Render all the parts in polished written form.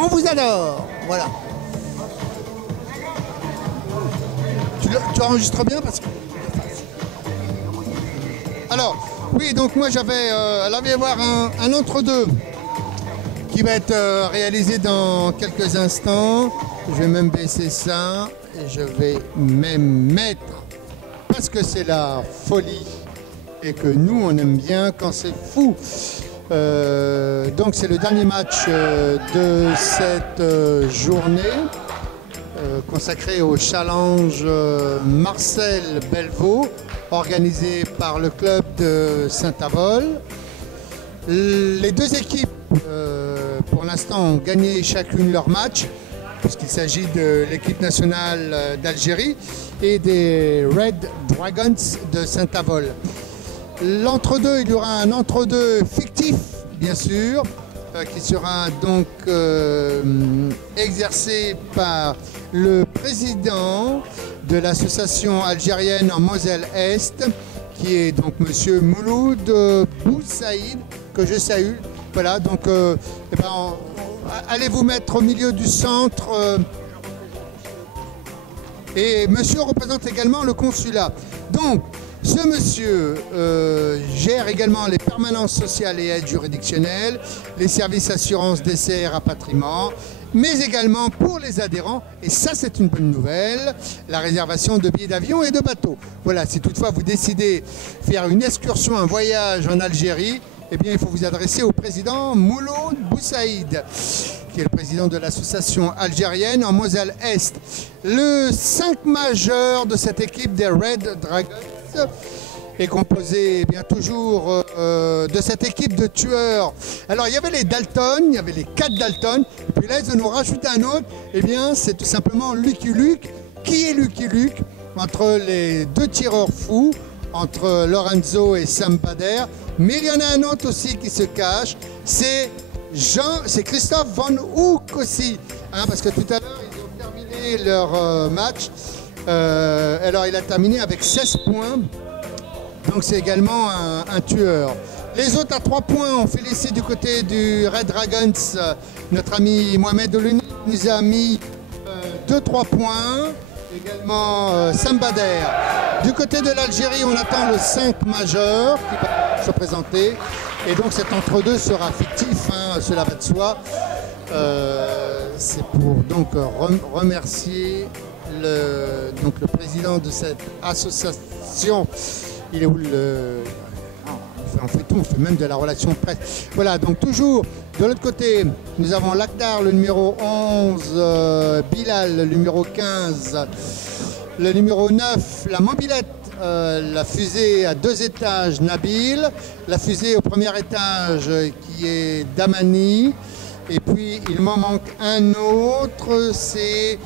on vous adore. Voilà. Tu enregistres bien parce que... Alors, oui, donc moi j'avais... elle va y avoir un entre-deux qui va être réalisé dans quelques instants. Je vais même baisser ça et je vais même mettre, parce que c'est la folie et que nous on aime bien quand c'est fou. Donc c'est le dernier match de cette journée consacré au challenge Marcel Belvaux organisé par le club de Saint-Avold. Les deux équipes pour l'instant ont gagné chacune leur match, puisqu'il s'agit de l'équipe nationale d'Algérie et des Red Dragons de Saint-Avold. L'entre-deux, il y aura un entre-deux fictif, bien sûr, qui sera donc exercé par le président de l'association algérienne en Moselle-Est, qui est donc monsieur Mouloud Boussaïd, que je salue. Voilà, donc allez vous mettre au milieu du centre. Et monsieur représente également le consulat. Donc, ce monsieur gère également les permanences sociales et aides juridictionnelles, les services assurance décès et rapatriement, mais également pour les adhérents, et ça c'est une bonne nouvelle, la réservation de billets d'avion et de bateaux. Voilà, si toutefois vous décidez de faire une excursion, un voyage en Algérie, eh bien il faut vous adresser au président Mouloud Boussaïd, qui est le président de l'association algérienne en Moselle-Est. Le 5 majeur de cette équipe des Red Dragons est composé bien toujours de cette équipe de tueurs. Alors il y avait les Dalton, il y avait les 4 Dalton, et puis là ils en ont rajouté un autre, et bien c'est tout simplement Lucky Luke. Qui est Lucky Luke? Entre les deux tireurs fous, entre Lorenzo et Sam Bader, mais il y en a un autre aussi qui se cache, c'est Christophe Van Hoek aussi, hein, parce que tout à l'heure ils ont terminé leur match. Alors il a terminé avec 16 points, donc c'est également un tueur. Les autres à 3 points, on fait laisser du côté du Red Dragons, notre ami Mohamed Olouni nous a mis 2-3 points, également Sam Bader. Du côté de l'Algérie, on attend le 5 majeur qui va se présenter, et donc cet entre-deux sera fictif, hein, cela va de soi. C'est pour donc remercier le président de cette association. Il est où le... On fait tout, on fait même de la relation presse. Voilà, donc toujours de l'autre côté, nous avons l'Akdar, le numéro 11, Bilal, le numéro 15, le numéro 9, la mobilette, la fusée à 2 étages, Nabil, la fusée au premier étage qui est Damani, et puis il m'en manque un autre, c'est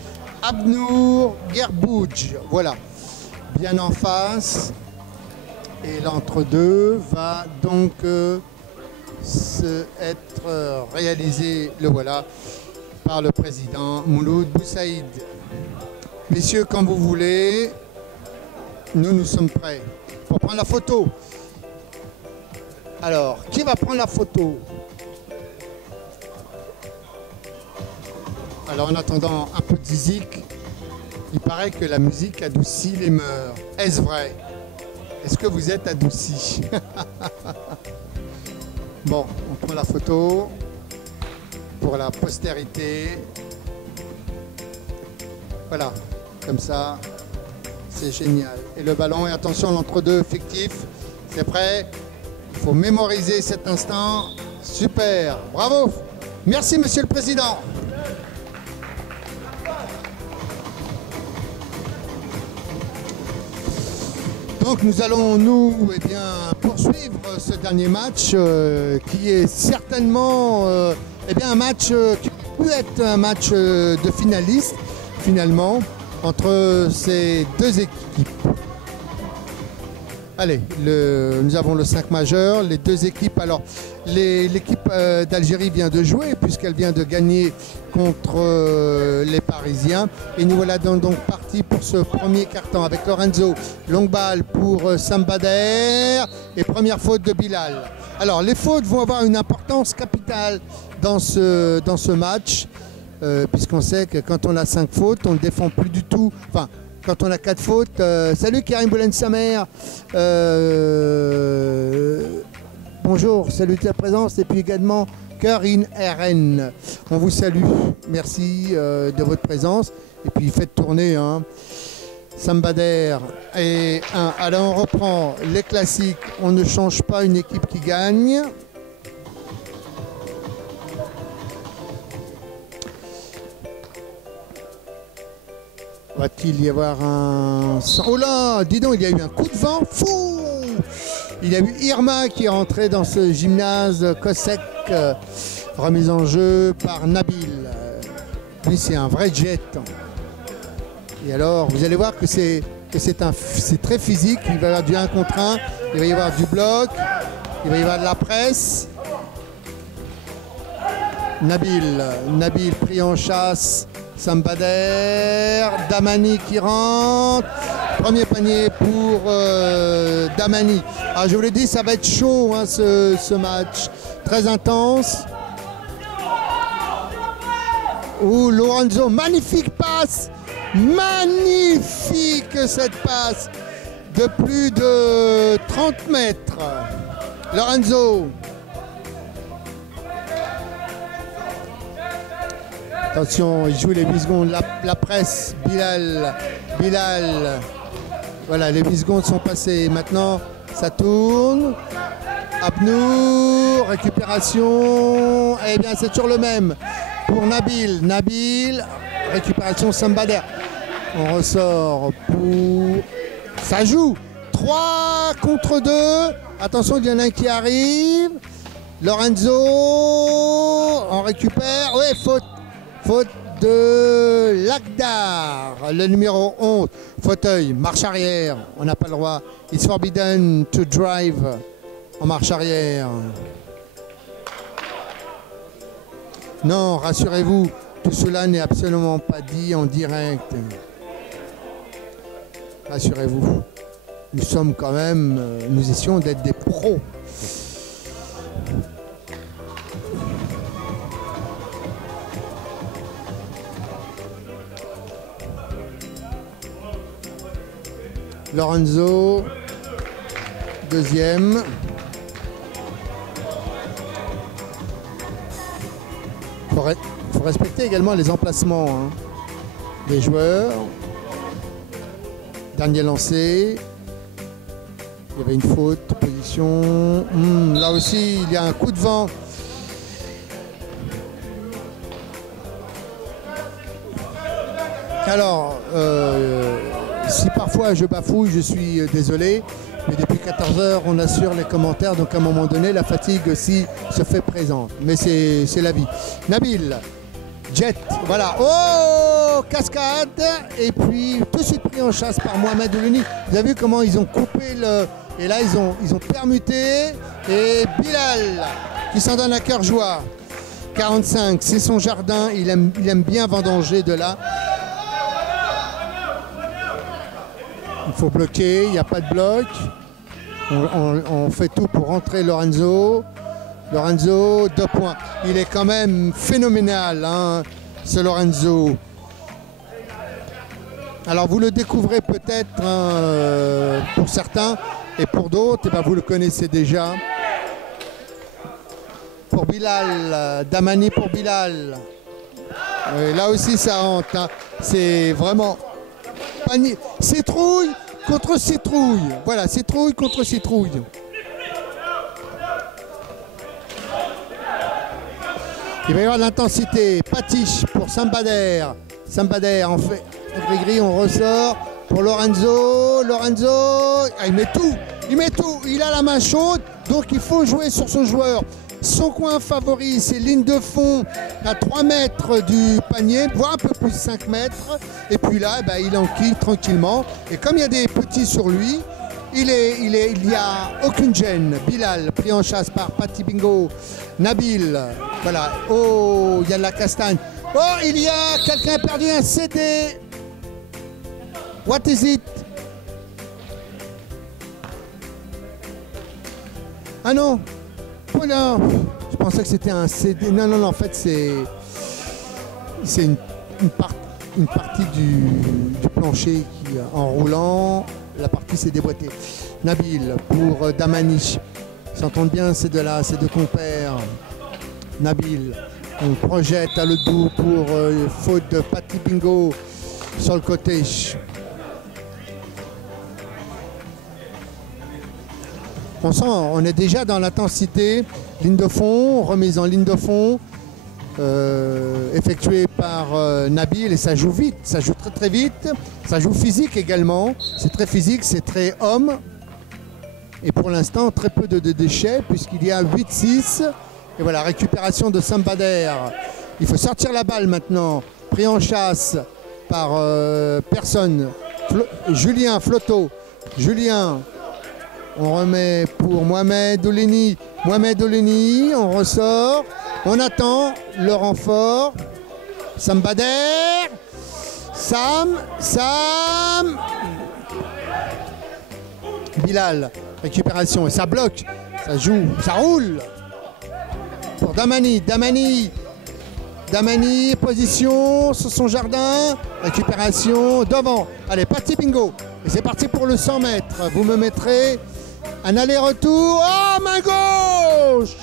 Abnour Gerbouj, voilà, bien en face. Et l'entre-deux va donc être réalisé, le voilà, par le président Mouloud Boussaïd. Messieurs, quand vous voulez, nous sommes prêts pour prendre la photo. Alors, qui va prendre la photo? Alors, en attendant un peu de zizik, il paraît que la musique adoucit les mœurs. Est-ce vrai? Est-ce que vous êtes adouci? Bon, on prend la photo pour la postérité. Voilà, comme ça, c'est génial. Et le ballon, et attention, l'entre-deux fictif, c'est prêt. Il faut mémoriser cet instant. Super, bravo. Merci, Monsieur le Président. Donc nous allons poursuivre ce dernier match qui est certainement un match qui peut être un match de finaliste finalement entre ces deux équipes. Allez, nous avons le 5 majeur, les deux équipes. Alors, l'équipe d'Algérie vient de jouer puisqu'elle vient de gagner contre les Parisiens. Et nous voilà donc partis pour ce premier carton avec Lorenzo. Longue balle pour Sam Bader et première faute de Bilal. Alors, les fautes vont avoir une importance capitale dans ce match, puisqu'on sait que quand on a 5 fautes, on ne défend plus du tout. Enfin, quand on a 4 fautes. Salut Karim Boulen Samer. Bonjour, salut de ta présence. Et puis également Karine RN. On vous salue. Merci de votre présence. Et puis faites tourner. Hein. Sambader et 1. Alors on reprend les classiques. On ne change pas une équipe qui gagne. Va-t-il y avoir un... Oh là, dis donc, il y a eu un coup de vent fou. Il y a eu Irma qui est rentré dans ce gymnase Cosec, remise en jeu par Nabil. Lui, c'est un vrai jet. Et alors, vous allez voir que c'est très physique. Il va y avoir du 1 contre 1, il va y avoir du bloc, il va y avoir de la presse. Nabil pris en chasse. Sambader, Damani qui rentre. Premier panier pour Damani. Ah, je vous l'ai dit, ça va être chaud hein, ce match. Très intense. Ouh, Lorenzo, magnifique passe. Magnifique cette passe de plus de 30 mètres. Lorenzo. Attention, il joue les 8 secondes. La presse, Bilal. Voilà, les 8 secondes sont passées. Maintenant, ça tourne. Abnour, récupération. Eh bien, c'est toujours le même. Pour Nabil, récupération Sambader. On ressort pour... Ça joue. 3 contre 2. Attention, il y en a un qui arrive. Lorenzo, on récupère. Oui, faute de Lagdar, le numéro 11. Fauteuil, marche arrière. On n'a pas le droit. It's forbidden to drive en marche arrière. Non, rassurez-vous, tout cela n'est absolument pas dit en direct. Rassurez-vous. Nous sommes quand même, nous essayons d'être des pros. Lorenzo, deuxième. Il faut respecter également les emplacements hein, des joueurs. Dernier lancé. Il y avait une faute de position. Là aussi, il y a un coup de vent. Alors, si parfois je bafouille, je suis désolé. Mais depuis 14 heures, on assure les commentaires. Donc à un moment donné, la fatigue aussi se fait présente. Mais c'est la vie. Nabil, jet, voilà. Oh, cascade. Et puis tout de suite pris en chasse par Mohamed Oulouni. Vous avez vu comment ils ont coupé le... Et là, ils ont permuté. Et Bilal, qui s'en donne à cœur joie. 45, c'est son jardin. Il aime bien vendanger de là. Il faut bloquer, il n'y a pas de bloc. On fait tout pour rentrer Lorenzo. Lorenzo, 2 points. Il est quand même phénoménal, hein, ce Lorenzo. Alors vous le découvrez peut-être hein, pour certains et pour d'autres, eh ben, vous le connaissez déjà. Pour Bilal, Damani pour Bilal. Là aussi ça rentre. Hein. C'est vraiment... Citrouille contre citrouille. Voilà, citrouille contre citrouille. Il va y avoir de l'intensité. Patiche pour Sambader. Sambader en fait. Gris-gris, on ressort pour Lorenzo. Lorenzo, ah, il met tout. Il met tout. Il a la main chaude, donc il faut jouer sur ce joueur. Son coin favori, c'est ligne de fond à 3 mètres du panier, voire un peu plus 5 mètres. Et puis là, bah, il enquille tranquillement. Et comme il y a des petits sur lui, il n'y a aucune gêne. Bilal, pris en chasse par Pati Bingo. Nabil, voilà. Oh, il y a de la castagne. Oh, il y a quelqu'un a perdu un CD. What is it? Ah non. Voilà, Je pensais que c'était un CD. Non, non, non, en fait, c'est une partie du plancher qui, en roulant, la partie s'est déboîtée. Nabil pour Damani. Ils s'entendent bien ces deux compères. Nabil, on projette à l'autre bout pour faute de Pati Bingo sur le côté. On sent, on est déjà dans l'intensité. Ligne de fond, remise en ligne de fond, effectuée par Nabil, et ça joue vite, ça joue très très vite, ça joue physique également, c'est très physique, c'est très homme, et pour l'instant très peu de déchets puisqu'il y a 8-6, et voilà, récupération de Sambader. Il faut sortir la balle maintenant, pris en chasse par personne, Julien Flotto, Julien. On remet pour Mohamed Ouleni. Mohamed Ouleni, on ressort. On attend le renfort. Sambader. Sam. Bilal. Récupération. Et ça bloque. Ça joue. Ça roule. Pour Damani. Damani, position sur son jardin. Récupération devant. Allez, Pati Bingo. Et c'est parti pour le 100 mètres. Vous me mettrez un aller-retour. Oh, main gauche!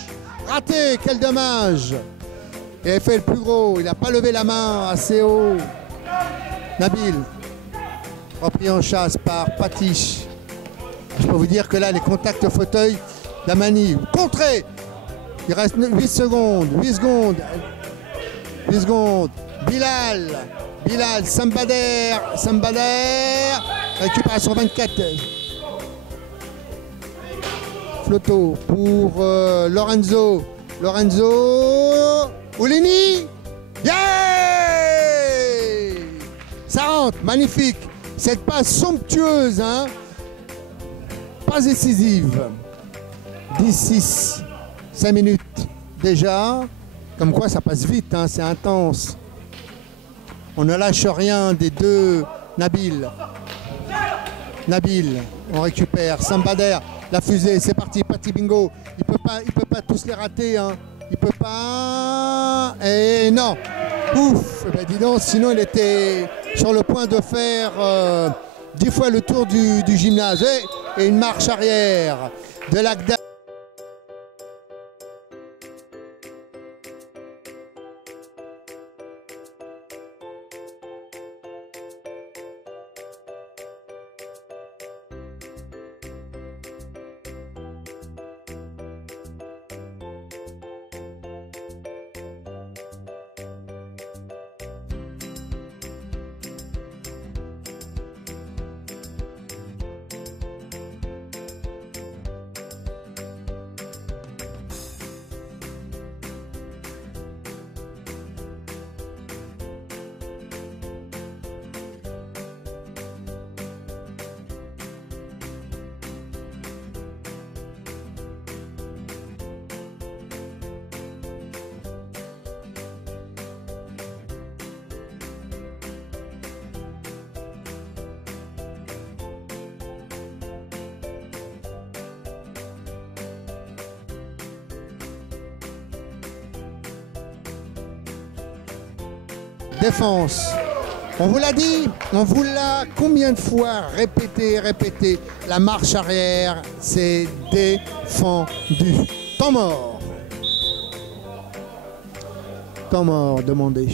Raté, quel dommage. Il avait fait le plus gros. Il n'a pas levé la main assez haut. Nabil. Repris en chasse par Pati. Je peux vous dire que là, les contacts au fauteuil, Damani. Contré. Il reste 8 secondes. 8 secondes. 8 secondes. Bilal, Sambader. Récupération 24. Flotto pour Lorenzo. Ouleni. Yeah! Ça rentre, magnifique. Cette passe somptueuse, hein? Pas décisive. 10-6, 5 minutes déjà. Comme quoi ça passe vite, hein, c'est intense. On ne lâche rien des deux. Nabil, on récupère. Sambader, la fusée, c'est parti. Pati Bingo, il peut pas tous les rater, hein. Il peut pas. Et non. Ouf. Ben dis donc, sinon il était sur le point de faire 10 fois le tour du gymnase. Et une marche arrière de l'Agda. Défense. On vous l'a dit, on vous l'a combien de fois répété. La marche arrière, c'est défendu. Temps mort. Temps mort, demandé.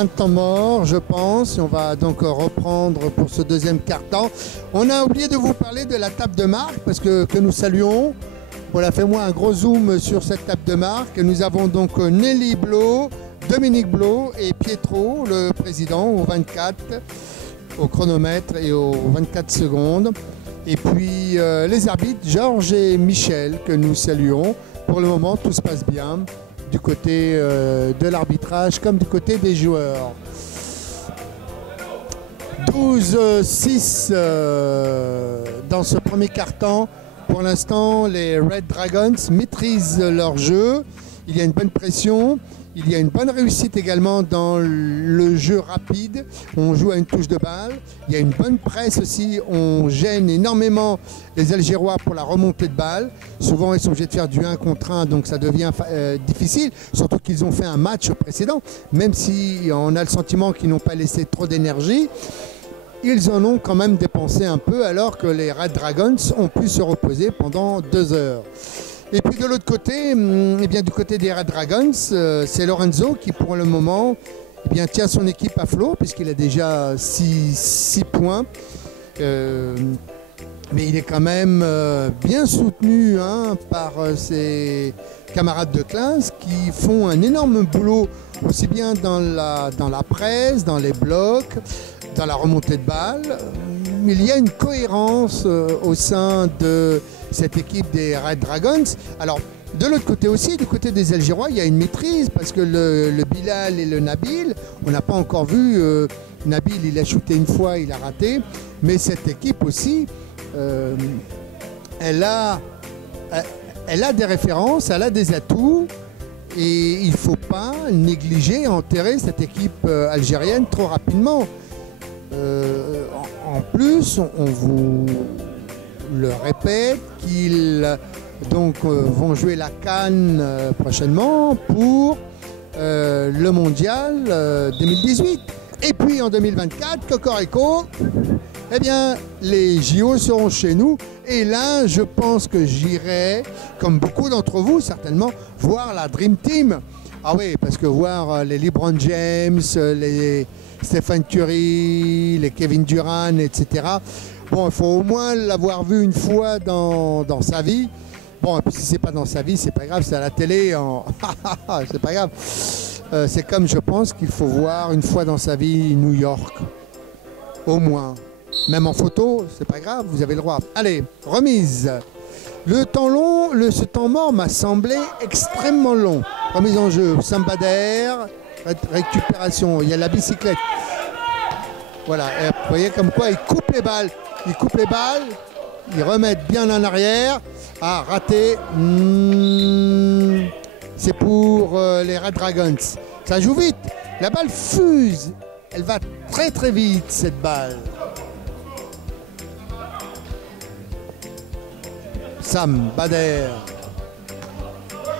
fin de temps mort, je pense. On va donc reprendre pour ce deuxième quart-temps. On a oublié de vous parler de la table de marque parce que nous saluons. Voilà, fais-moi un gros zoom sur cette table de marque. Nous avons donc Nelly Blo, Dominique Blo et Pietro, le président, au 24, au chronomètre et aux 24 secondes. Et puis les arbitres, Georges et Michel, que nous saluons. Pour le moment, tout se passe bien du côté de l'arbitrage comme du côté des joueurs. 12-6 dans ce premier quart-temps. Pour l'instant, les Red Dragons maîtrisent leur jeu. Il y a une bonne pression. Il y a une bonne réussite également dans le jeu rapide. On joue à une touche de balle. Il y a une bonne presse aussi. On gêne énormément les Algérois pour la remontée de balle. Souvent, ils sont obligés de faire du 1 contre 1, donc ça devient difficile. Surtout qu'ils ont fait un match précédent. Même si on a le sentiment qu'ils n'ont pas laissé trop d'énergie, ils en ont quand même dépensé un peu alors que les Red Dragons ont pu se reposer pendant 2 heures. Et puis de l'autre côté, eh bien, du côté des Red Dragons, c'est Lorenzo qui pour le moment eh bien, tient son équipe à flot puisqu'il a déjà 6 points. Mais il est quand même bien soutenu par ses camarades de classe qui font un énorme boulot aussi bien dans la presse, dans les blocs, dans la remontée de balle. Il y a une cohérence au sein de cette équipe des Red Dragons. Alors, de l'autre côté aussi, du côté des Algérois, il y a une maîtrise parce que le Bilal et le Nabil, on n'a pas encore vu, Nabil il a shooté une fois, il a raté, mais cette équipe aussi, elle a des références, elle a des atouts et il ne faut pas négliger, enterrer cette équipe algérienne trop rapidement. En plus, on vous le répète qu'ils vont jouer la CAN prochainement pour le mondial 2018. Et puis en 2024, Cocorico, eh bien, les JO seront chez nous. Et là, je pense que j'irai, comme beaucoup d'entre vous certainement, voir la Dream Team. Ah oui, parce que voir les LeBron James, les Stephen Curry, les Kevin Durant, etc. Bon, il faut au moins l'avoir vu une fois dans sa vie. Bon, et puis si c'est pas dans sa vie, c'est pas grave, c'est à la télé. C'est pas grave. C'est comme je pense qu'il faut voir une fois dans sa vie New York. Au moins. Même en photo, c'est pas grave, vous avez le droit. Allez, remise. Ce temps mort m'a semblé extrêmement long. Remise en jeu, Samba d'air, récupération, il y a la bicyclette. Voilà, et vous voyez comme quoi ils coupent les balles. Ils coupent les balles, ils remettent bien en arrière. Ah, raté. C'est pour les Red Dragons. Ça joue vite. La balle fuse. Elle va très très vite, cette balle. Sam Bader.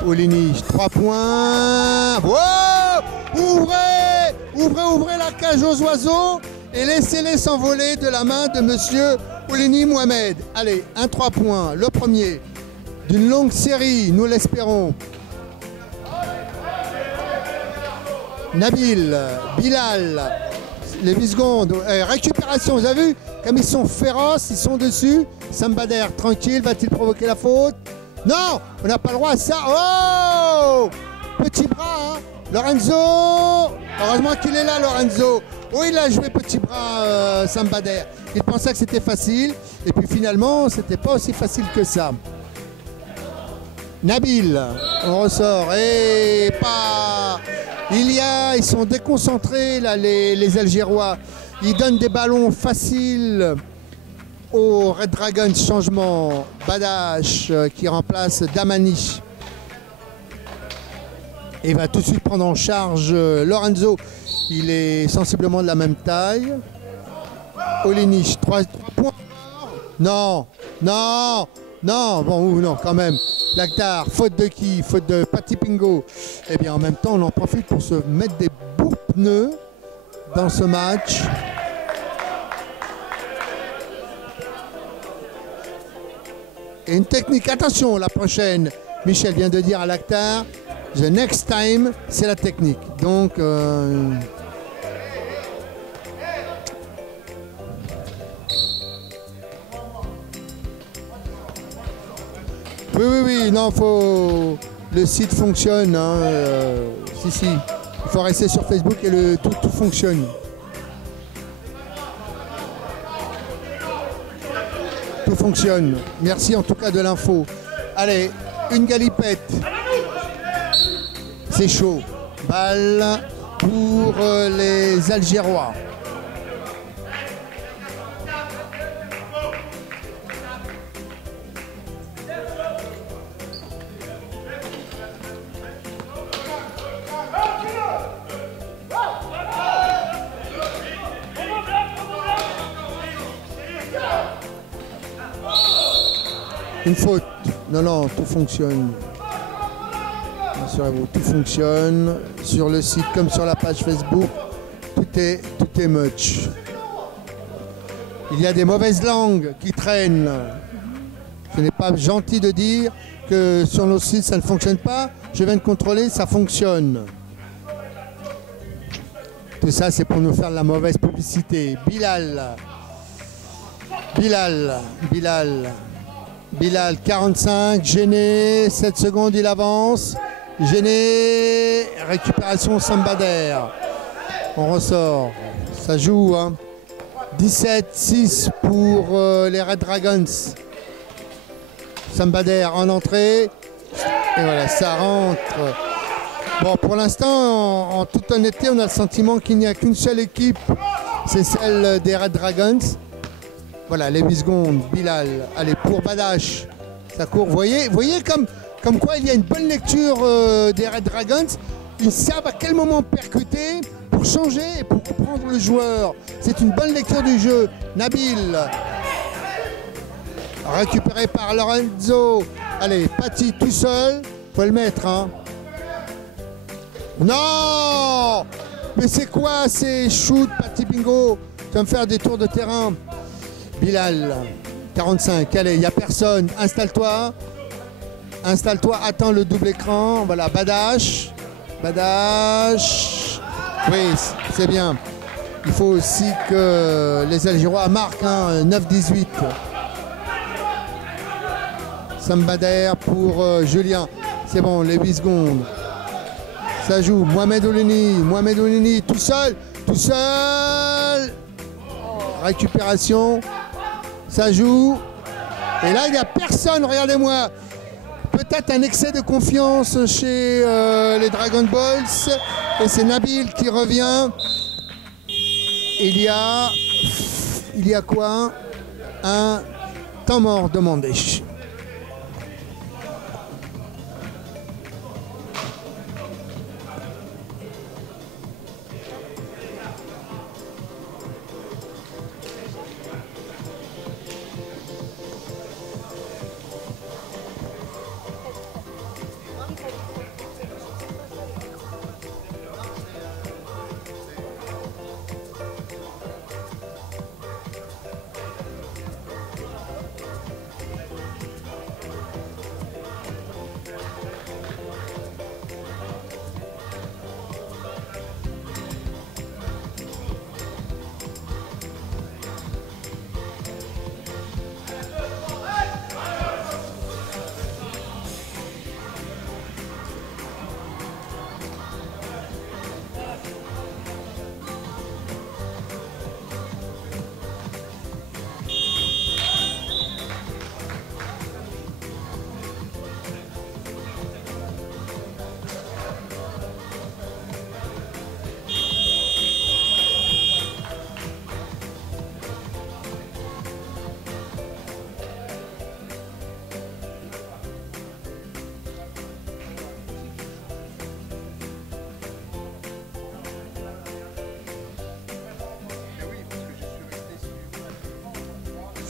Oulinich, 3 points. Wow! Ouvrez la cage aux oiseaux et laissez-les s'envoler de la main de monsieur Oulini Mohamed. Allez, 3 points. Le premier d'une longue série, nous l'espérons. Nabil, Bilal, les 8 secondes, récupération, vous avez vu comme ils sont féroces, ils sont dessus. Sambader, tranquille, va-t-il provoquer la faute? Non, on n'a pas le droit à ça. Oh, petit bras, Lorenzo, heureusement qu'il est là, Lorenzo. Oh, il a joué petit bras, Sambader. Il pensait que c'était facile, et puis finalement, c'était pas aussi facile que ça. Nabil, on ressort, et pas... Ils sont déconcentrés là, les Algérois. Ils donnent des ballons faciles aux Red Dragons. Changement, Badash qui remplace Damani. Et va tout de suite prendre en charge Lorenzo. Il est sensiblement de la même taille. Olenich, 3 points. Non, bon, non, quand même. Lakhdar, faute de qui? Faute de Pati Pingo. Eh bien, en même temps, on en profite pour se mettre des beaux pneus dans ce match. Et une technique, attention, la prochaine, Michel vient de dire à Lakhdar, the next time, c'est la technique. Donc, Oui, oui, oui, non, faut... Le site fonctionne, hein, si. Il faut rester sur Facebook et tout fonctionne. Tout fonctionne. Merci en tout cas de l'info. Allez, une galipette. C'est chaud. Balle pour les Algérois. Une faute. Non, non, tout fonctionne. Rassurez-vous, tout fonctionne. Sur le site comme sur la page Facebook, tout est much. Il y a des mauvaises langues qui traînent. Ce n'est pas gentil de dire que sur nos sites ça ne fonctionne pas. Je viens de contrôler, ça fonctionne. Tout ça, c'est pour nous faire de la mauvaise publicité. Bilal, 45, gêné, 7 secondes, il avance. Gêné, récupération Sambader. On ressort, ça joue. Hein. 17-6 pour les Red Dragons. Sambader en entrée. Et voilà, ça rentre. Bon, pour l'instant, en toute honnêteté, on a le sentiment qu'il n'y a qu'une seule équipe. C'est celle des Red Dragons. Voilà, les 8 secondes, Bilal, allez, pour Badache, ça court. Vous voyez comme quoi il y a une bonne lecture des Red Dragons. Ils savent à quel moment percuter pour changer et pour reprendre le joueur. C'est une bonne lecture du jeu. Nabil, récupéré par Lorenzo. Allez, Paty tout seul, faut le mettre. Hein. Non! Mais c'est quoi ces shoots, Paty Bingo? Tu vas me faire des tours de terrain. Bilal, 45, allez, il n'y a personne, installe-toi, attends le double écran, voilà, Badache, oui, c'est bien. Il faut aussi que les Algérois marquent, hein, 9-18. Sambader pour Julien, c'est bon, les 8 secondes. Ça joue, Mohamed Oulini, tout seul, récupération. Ça joue. Et là, il n'y a personne, regardez-moi. Peut-être un excès de confiance chez les Dragon Balls. Et c'est Nabil qui revient. Il y a quoi? Un temps mort demandé.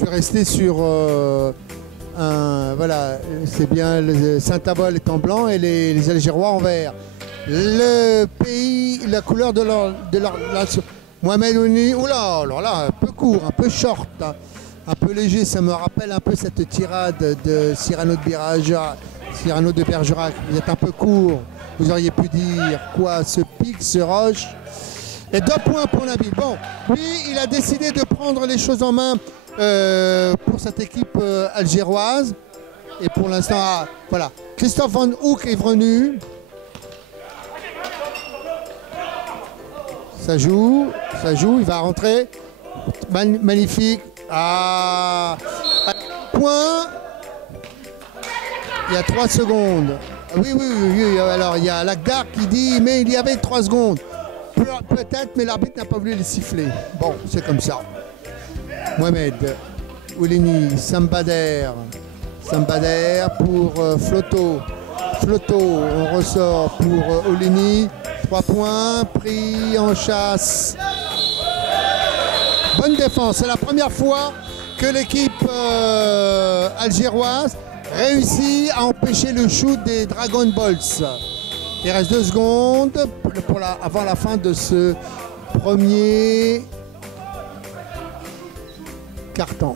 Je suis resté sur voilà, c'est bien, le Saint-Avold est en blanc et les Algérois en vert. Le pays, la couleur de leur Mohamed Oulini, oula, alors là, un peu court, un peu short, hein, un peu léger, ça me rappelle un peu cette tirade de Cyrano de Bergerac. Vous êtes un peu court, vous auriez pu dire quoi, ce pic, ce roche. Et 2 points pour Nabil. Bon, lui, il a décidé de prendre les choses en main pour cette équipe algéroise. Et pour l'instant, ah, voilà. Christophe Van Hoek est revenu. Ça joue, il va rentrer. Magnifique. Ah, point. Il y a 3 secondes. Oui. Alors, il y a Lagdar qui dit, mais il y avait 3 secondes. Peut-être, mais l'arbitre n'a pas voulu les siffler. Bon, c'est comme ça. Mohamed, Oulini, Sambader pour Floto. On ressort pour Oulini. 3 points, pris en chasse. Bonne défense. C'est la première fois que l'équipe algéroise réussit à empêcher le shoot des Dragon Balls. Il reste 2 secondes avant la fin de ce premier carton.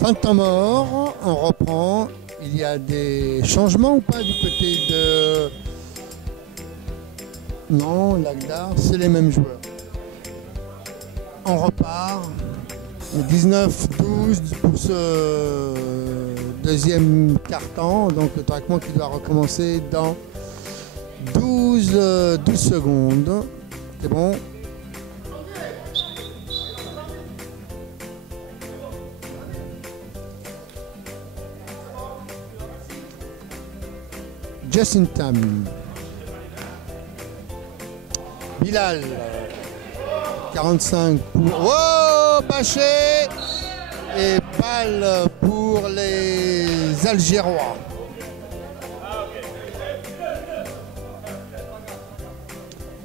Fin de temps mort, on reprend. Il y a des changements ou pas du côté de... Non, Lagdar, c'est les mêmes joueurs. On repart. 19-12 pour ce deuxième quart-temps. Donc le traitement qui doit recommencer dans 12 secondes. C'est bon. Just in time. Bilal. 45 pour... Oh, Baché. Et balle pour les Algérois.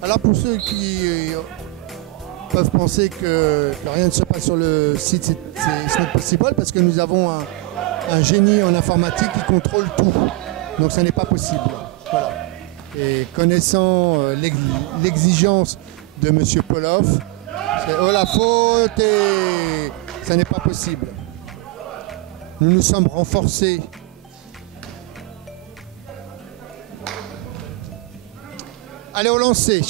Alors pour ceux qui peuvent penser que rien ne se passe sur le site, ce n'est pas possible parce que nous avons un génie en informatique qui contrôle tout. Donc ça n'est pas possible. Voilà. Et connaissant l'exigence de M. Polov, c'est oh la faute et ça n'est pas possible. Nous nous sommes renforcés. Allez au lancer.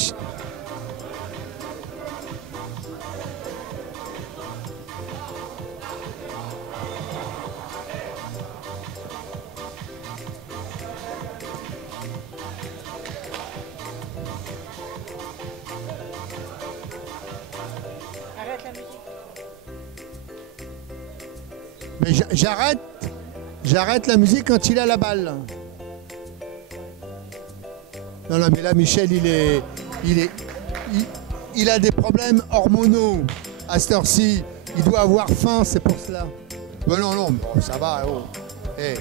Mais j'arrête la musique quand il a la balle. Non, mais là, Michel, il a des problèmes hormonaux à cette heure-ci. Il doit avoir faim, c'est pour cela. Mais non, ça va. Oh. Hey.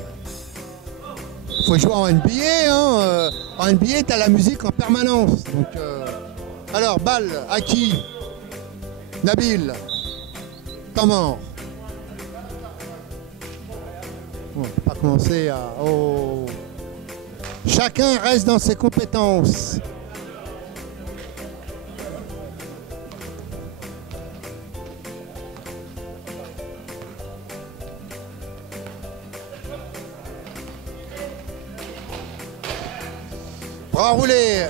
Faut jouer en NBA. Hein. En NBA, tu as la musique en permanence. Donc, alors, balle, à qui? Nabil. Temps mort. On ne peut pas commencer à... Oh. Chacun reste dans ses compétences. Bras roulés.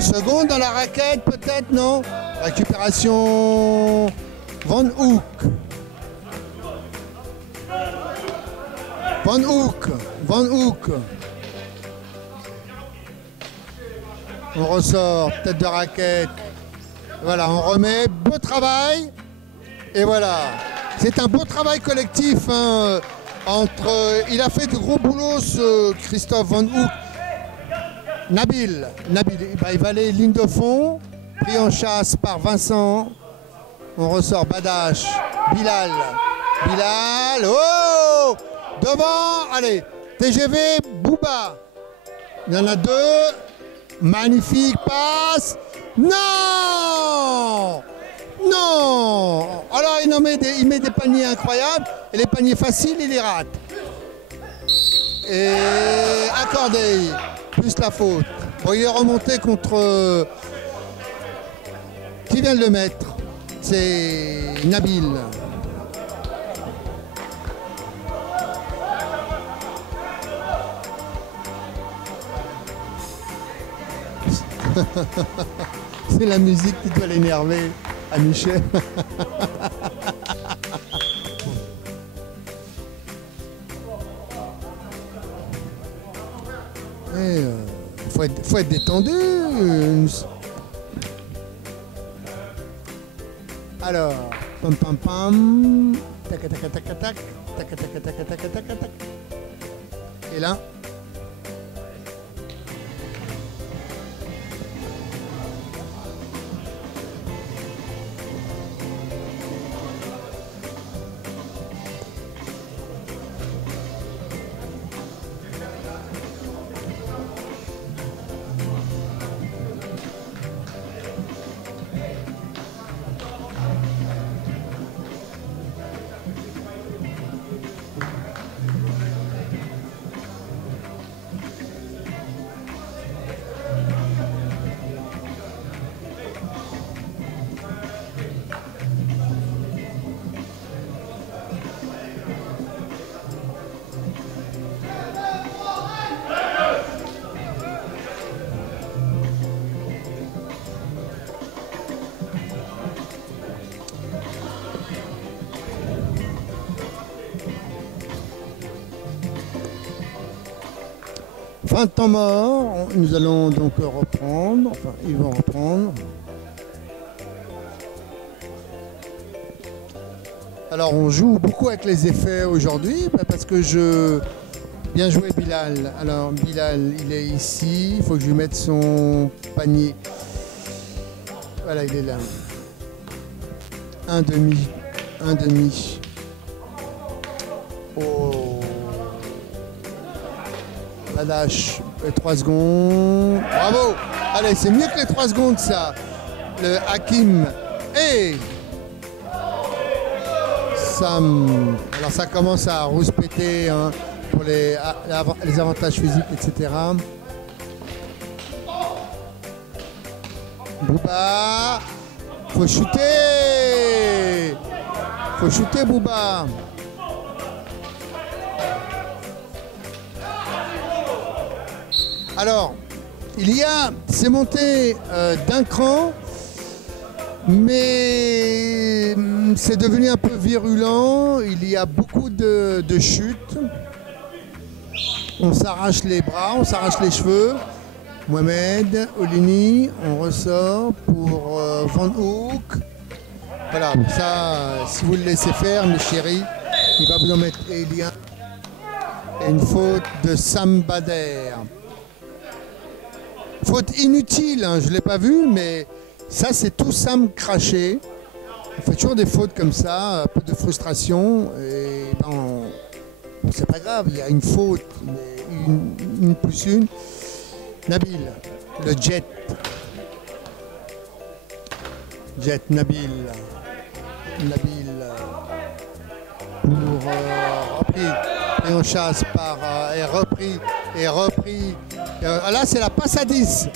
Seconde dans la raquette, peut-être, non? Récupération Van Hoek. Van Hoek. Van Hoek. On ressort, tête de raquette. Voilà, on remet. Beau travail. Et voilà. C'est un beau travail collectif. Hein, il a fait du gros boulot, ce Christophe Van Hoek. Nabil, il va aller ligne de fond. Pris en chasse par Vincent. On ressort Badache. Bilal. Oh! Devant, allez. TGV, Bouba. Il y en a deux. Magnifique passe. Non! Alors il met des paniers incroyables. Et les paniers faciles, il les rate. Et accordé. Plus la faute. Bon, il est remonté contre... Qui vient de le mettre? C'est Nabil. C'est la musique qui doit l'énerver à Michel. Faut être détendu. Alors, pam pam pam, tac tac tac tac tac, tac tac tac tac tac tac tac. Et là. Fin de temps mort, nous allons donc reprendre, enfin ils vont reprendre. Alors on joue beaucoup avec les effets aujourd'hui parce que bien joué Bilal. Alors Bilal il est ici, il faut que je lui mette son panier. Voilà, il est là. Un demi. Oh. Badache, 3 secondes. Bravo. Allez, c'est mieux que les 3 secondes ça. Le Hakim. Et Sam. Alors ça commence à rouspéter hein, pour les avantages physiques, etc. Bouba. Faut shooter. Bouba. Alors, c'est monté d'un cran, mais c'est devenu un peu virulent. Il y a beaucoup de chutes. On s'arrache les bras, on s'arrache les cheveux. Mohamed, Olini, on ressort pour Van Hoek. Voilà, ça, si vous le laissez faire, mes chéris, il va vous en mettre Elia. Et une faute de Sam Bader. Faute inutile, hein, je ne l'ai pas vu, mais ça c'est tout Sam craché. On fait toujours des fautes comme ça, un peu de frustration. Et ben, c'est pas grave, il y a une faute, une plus une. Nabil, le jet. Nabil. Pour repris en chasse par et repris. Là c'est la passe à 10.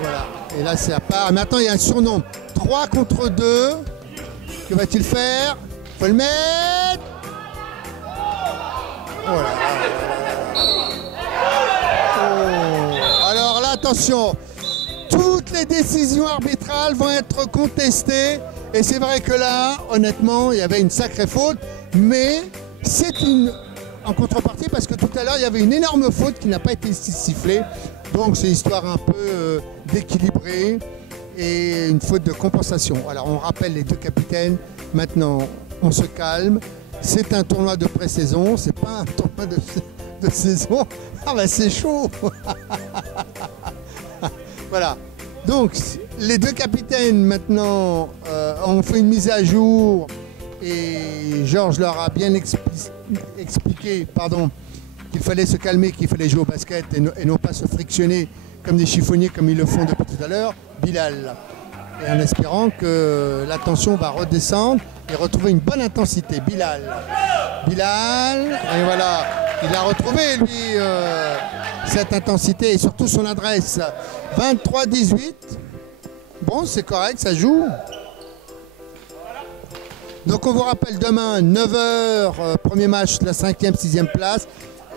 Voilà. Et là c'est à part. Mais attends, il y a un surnom. 3 contre 2. Que va-t-il faire? Faut le mettre. Voilà. Oh. Alors là, attention. Toutes les décisions arbitrales vont être contestées. Et c'est vrai que là, honnêtement, il y avait une sacrée faute. mais c'est une en contrepartie parce que tout à l'heure il y avait une énorme faute qui n'a pas été sifflée, donc c'est histoire un peu d'équilibrer et une faute de compensation. Alors on rappelle les deux capitaines, maintenant on se calme, c'est un tournoi de pré-saison, c'est pas un tournoi de saison. Ah bah c'est chaud. Voilà, donc les deux capitaines maintenant ont fait une mise à jour et Georges leur a bien expliqué qu'il fallait se calmer, qu'il fallait jouer au basket et non pas se frictionner comme des chiffonniers comme ils le font depuis tout à l'heure, Bilal. Et en espérant que la tension va redescendre et retrouver une bonne intensité. Bilal, et voilà, il a retrouvé lui cette intensité et surtout son adresse. 23-18, bon c'est correct, ça joue. Donc on vous rappelle demain 9h, premier match de la 5e, 6e place,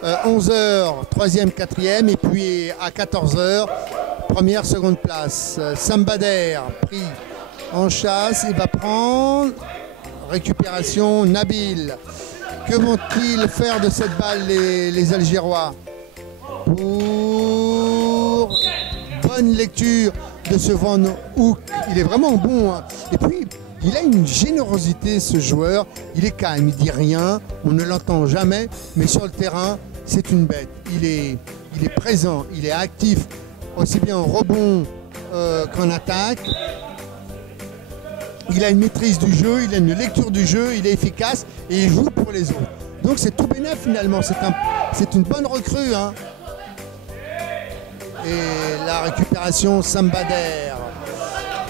11h, 3e, 4e et puis à 14h, première, seconde place. Sambader pris en chasse, il va prendre récupération. Nabil, que vont-ils faire de cette balle les Algérois? Pour bonne lecture de ce Van Hoek, il est vraiment bon hein. Et puis il a une générosité ce joueur, il est calme, il dit rien, on ne l'entend jamais, mais sur le terrain c'est une bête, il est présent, il est actif, aussi bien en rebond qu'en attaque. Il a une maîtrise du jeu, il a une lecture du jeu, il est efficace et il joue pour les autres. Donc c'est tout bénef finalement, c'est une bonne recrue hein. Et la récupération Sambader,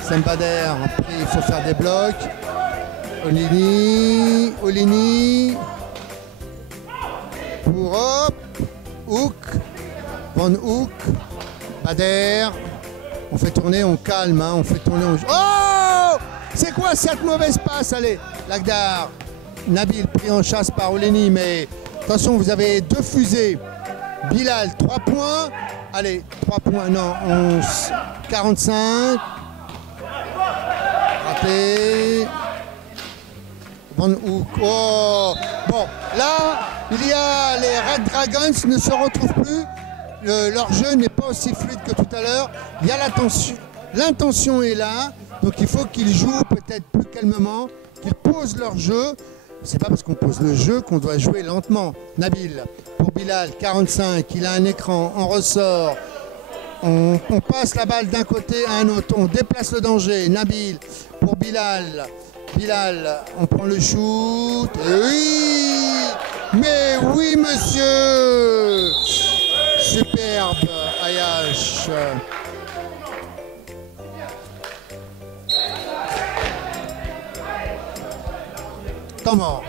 après il faut faire des blocs. Olini pour hop, Hoek, Van Hoek, Bader, on fait tourner, on calme, hein, on fait tourner, oh, c'est quoi cette mauvaise passe? Allez, Lagdar, Nabil pris en chasse par Oleni, mais attention, vous avez deux fusées. Bilal, 3 points. Allez, 3 points, non, 11, 45. Raté. Van Hoek, oh. Bon, là, il y a les Red Dragons ne se retrouvent plus. Leur jeu n'est pas aussi fluide que tout à l'heure. Il y a l'intention est là, donc il faut qu'ils jouent peut-être plus calmement, qu'ils posent leur jeu. C'est pas parce qu'on pose le jeu qu'on doit jouer lentement. Nabil, pour Bilal, 45, il a un écran, on ressort. On passe la balle d'un côté à un autre, on déplace le danger. Nabil, pour Bilal. Bilal, on prend le shoot. Oui, mais oui monsieur. Superbe, Ayash. Temps mort.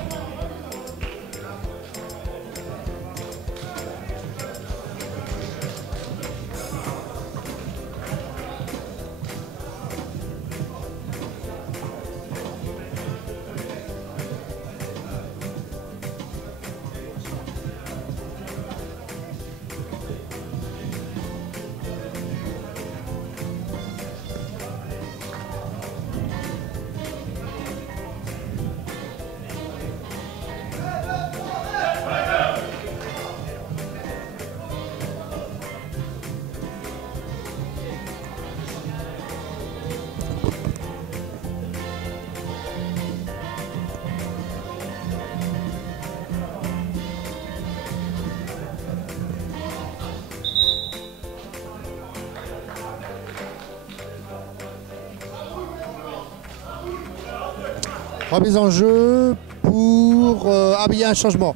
Remise en jeu pour... ah, il y a un changement.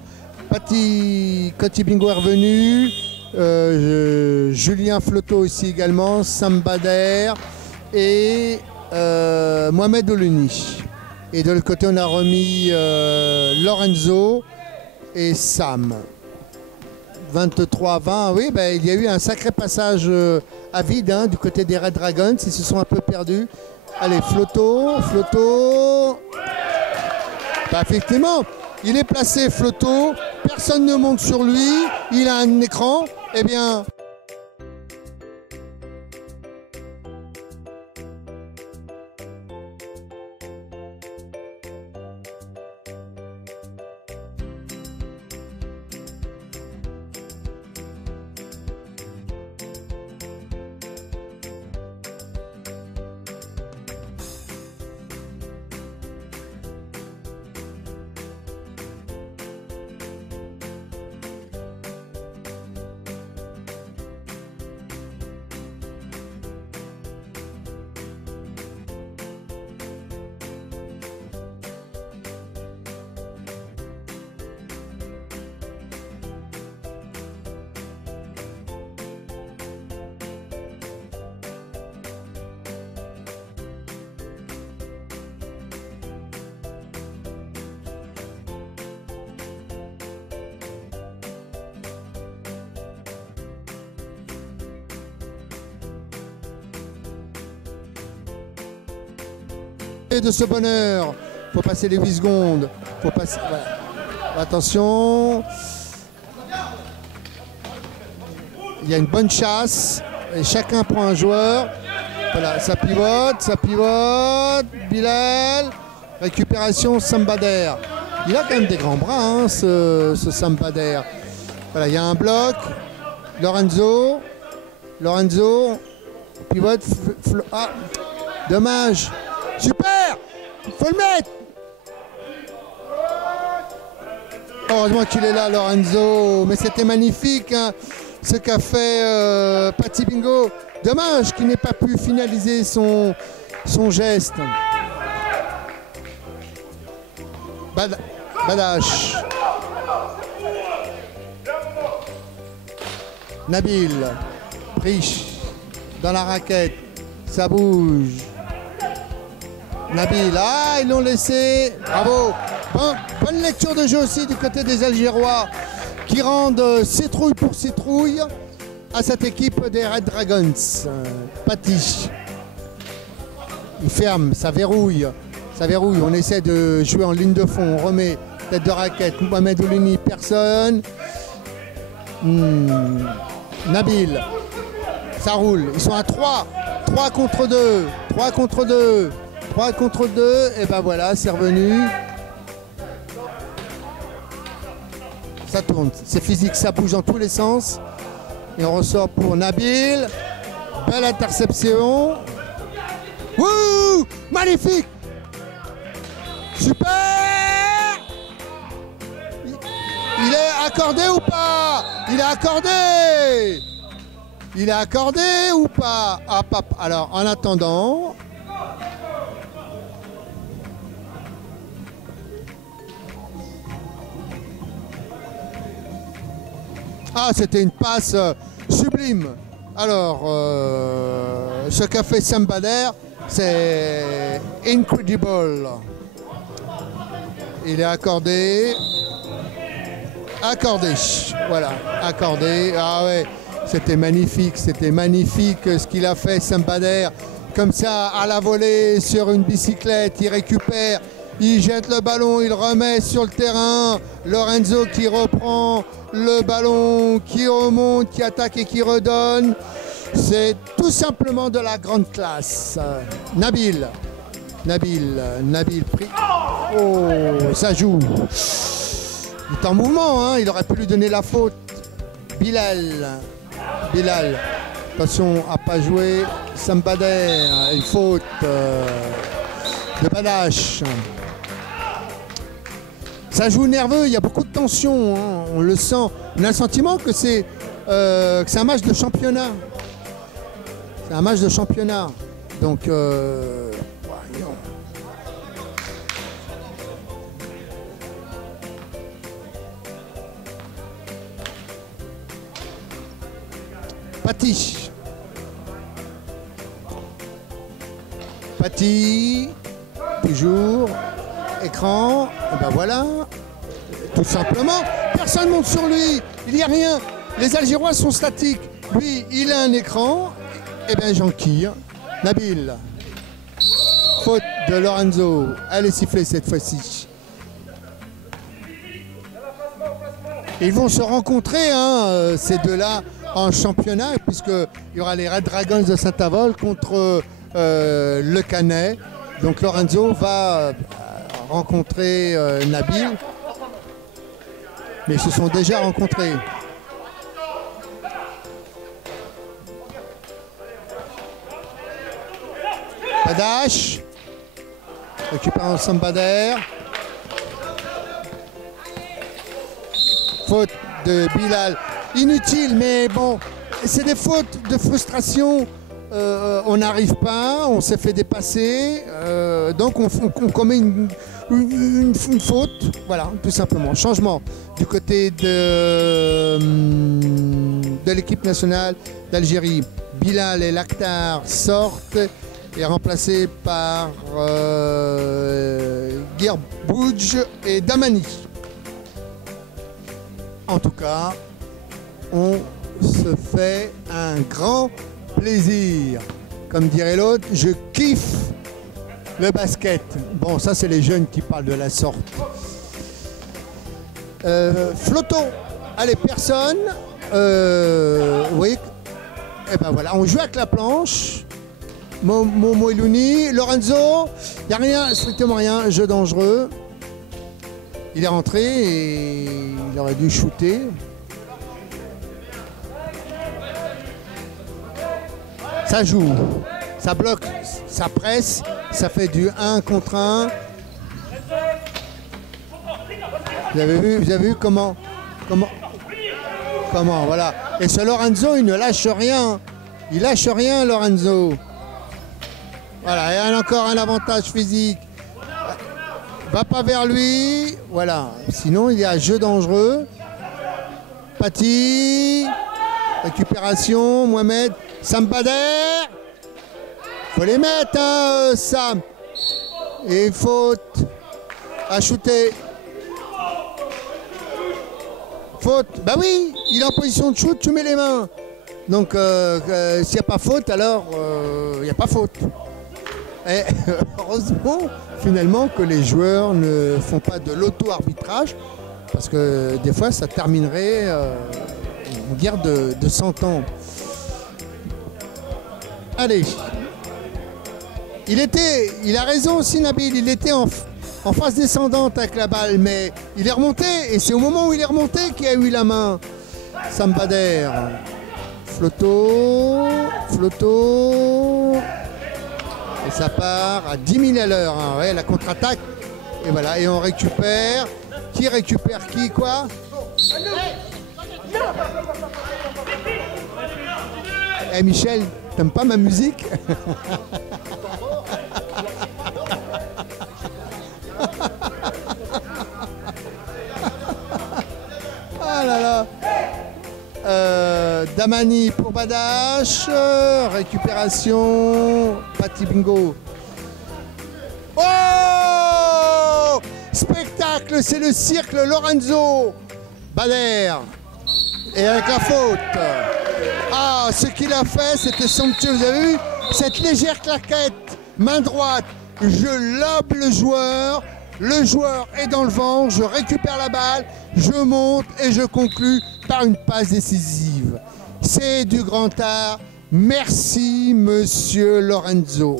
Coty Bingo est revenu. Julien Flotto ici également. Sambader et Mohamed Oleni. Et de l'autre côté, on a remis Lorenzo et Sam. 23-20. Oui, ben, il y a eu un sacré passage à vide hein, du côté des Red Dragons. Ils se sont un peu perdus. Allez, Flotto. Bah, effectivement, il est placé Flotto, personne ne monte sur lui, il a un écran, eh bien... s'échapper de ce bonheur. Faut passer les 8 secondes. Faut passer. Voilà. Attention. Il y a une bonne chasse. Et chacun prend un joueur. Voilà, ça pivote, ça pivote. Bilal. Récupération, Sambader. Il a quand même des grands bras, hein, ce Sambader. Voilà, il y a un bloc. Lorenzo. Pivote. Ah, dommage. Super. Il faut le mettre. Heureusement qu'il est là, Lorenzo. Mais c'était magnifique, hein, ce qu'a fait Pati Bingo. Dommage qu'il n'ait pas pu finaliser son geste. Badache. Nabil. Riche. Dans la raquette. Ça bouge. Nabil. Ah, ils l'ont laissé. Bravo. Bonne lecture de jeu aussi du côté des Algérois qui rendent citrouille pour citrouille à cette équipe des Red Dragons. Pati. Il ferme, ça verrouille. On essaie de jouer en ligne de fond. On remet tête de raquette. Mohamed Oulini, personne. Nabil. Ça roule. Ils sont à 3. 3 contre 2. 3 contre 2. 3 contre 2. Et ben voilà, c'est revenu. Ça tourne. C'est physique, ça bouge dans tous les sens. Et on ressort pour Nabil. Belle interception. Wouh! Magnifique! Super! Il est accordé ou pas? Il est accordé! Il est accordé ou pas? Ah, alors, en attendant... Ah, c'était une passe sublime. Alors, ce qu'a fait Sambader, c'est incredible. Il est accordé. Accordé. Voilà, accordé. Ah ouais, c'était magnifique ce qu'il a fait, Sambader. Comme ça, à la volée, sur une bicyclette, il récupère, il jette le ballon, il remet sur le terrain. Lorenzo qui reprend le ballon, qui remonte, qui attaque et qui redonne. C'est tout simplement de la grande classe. Nabil pris. Oh, ça joue. Il est en mouvement, hein. Il aurait pu lui donner la faute. Bilal. Attention à pas jouer. Sambader, une faute de Badache. Ça joue nerveux, il y a beaucoup de tension, hein. On le sent. On a le sentiment que c'est un match de championnat. C'est un match de championnat. Donc, voyons. Pati, toujours, écran, et ben voilà, tout simplement, personne monte sur lui, il n'y a rien, les Algérois sont statiques, lui il a un écran, et bien j'enquille, Nabil, faute de Lorenzo, elle est sifflée cette fois-ci. Ils vont se rencontrer, hein, ces deux-là, en championnat, puisqu'il y aura les Red Dragons de Saint-Avold contre le Canet. Donc Lorenzo va rencontrer Nabil. Mais ils se sont déjà rencontrés. Badache. Récupérant Sambader. Faute de Bilal. Inutile, mais bon, c'est des fautes de frustration. On n'arrive pas, on s'est fait dépasser, donc on commet une faute, voilà, tout simplement. Changement du côté de l'équipe nationale d'Algérie. Bilal et Lakhdar sortent et remplacés par Guirbouj et Damani. En tout cas, on se fait un grand plaisir. Comme dirait l'autre, je kiffe Le basket. Bon, ça, c'est les jeunes qui parlent de la sorte. Flotto. Allez, personne. Vous voyez. Et ben voilà, on joue avec la planche. Momo Iluni. Lorenzo. Il n'y a rien, strictement rien. Jeu dangereux. Il est rentré et il aurait dû shooter. Ça joue, ça bloque, ça presse, ça fait du 1 contre 1. Vous avez vu comment, voilà. Et ce Lorenzo, il ne lâche rien. Il lâche rien, Lorenzo. Voilà, il a encore un avantage physique. Va pas vers lui. Voilà. Sinon, il y a jeu dangereux. Pati. Récupération. Mohamed. Sam Bader. Faut les mettre, hein, Sam. Et faute. À shooter. Faute. Bah oui, il est en position de shoot, tu mets les mains. Donc, s'il n'y a pas faute, alors il n'y a pas faute. Et heureusement, finalement, que les joueurs ne font pas de l'auto-arbitrage, parce que des fois, ça terminerait une guerre de 100 ans. Allez. Il a raison aussi, Nabil, il était en phase descendante avec la balle, mais il est remonté, et c'est au moment où il est remonté qu'il a eu la main. Sam Bader. Flotto. Et ça part à 10 000 à l'heure, hein. Ouais, la contre-attaque. Et voilà, et on récupère. Qui récupère qui, quoi? Eh Michel, t'aimes pas ma musique? Ah là là. Damani pour Badache, récupération, Pati Bingo. Oh! Spectacle, c'est le cirque Lorenzo Bader. Et avec la faute. Ah, ce qu'il a fait, c'était somptueux. Vous avez vu cette légère claquette, main droite. Je lobe le joueur est dans le vent, je récupère la balle, je monte et je conclus par une passe décisive. C'est du grand art. Merci, monsieur Lorenzo.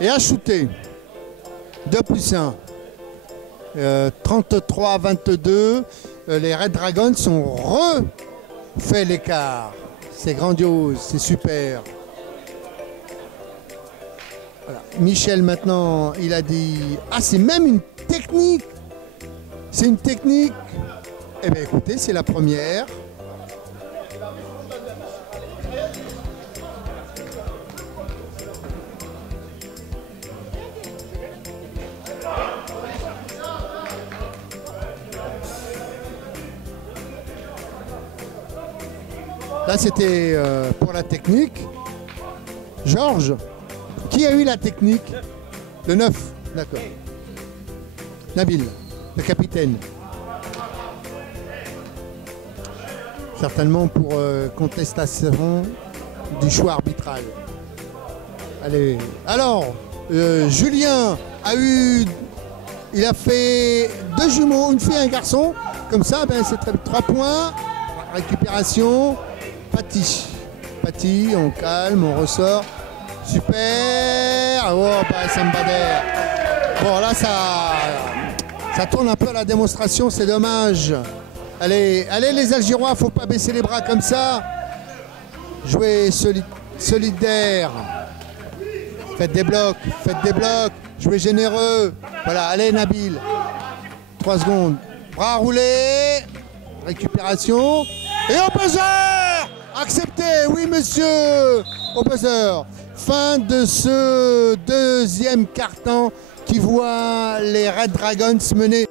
Et à shooter. 2+1. 33-22. Les Red Dragons ont refait l'écart. C'est grandiose, c'est super. Voilà. Michel maintenant, il a dit, ah c'est même une technique. C'est une technique. Eh bien écoutez, c'est la première. Là c'était pour la technique. Georges, qui a eu la technique? Le 9, d'accord. Nabil, le capitaine. Certainement pour contestation du choix arbitral. Allez. Alors, Julien a eu... Il a fait 2 jumeaux, une fille et un garçon. Comme ça, ben, c'est 3 points. Récupération. Pati, on calme, on ressort. Super. Oh, bah, Sam Bader. Bon, là, ça tourne un peu à la démonstration, c'est dommage. Allez, les Algérois, faut pas baisser les bras comme ça. Jouez solidaire. Faites des blocs. Jouez généreux. Voilà, allez Nabil. 3 secondes. Bras roulés. Récupération. Et au buzzer. Accepté, oui monsieur. Au buzzer. Fin de ce deuxième quart-temps qui voit les Red Dragons mener.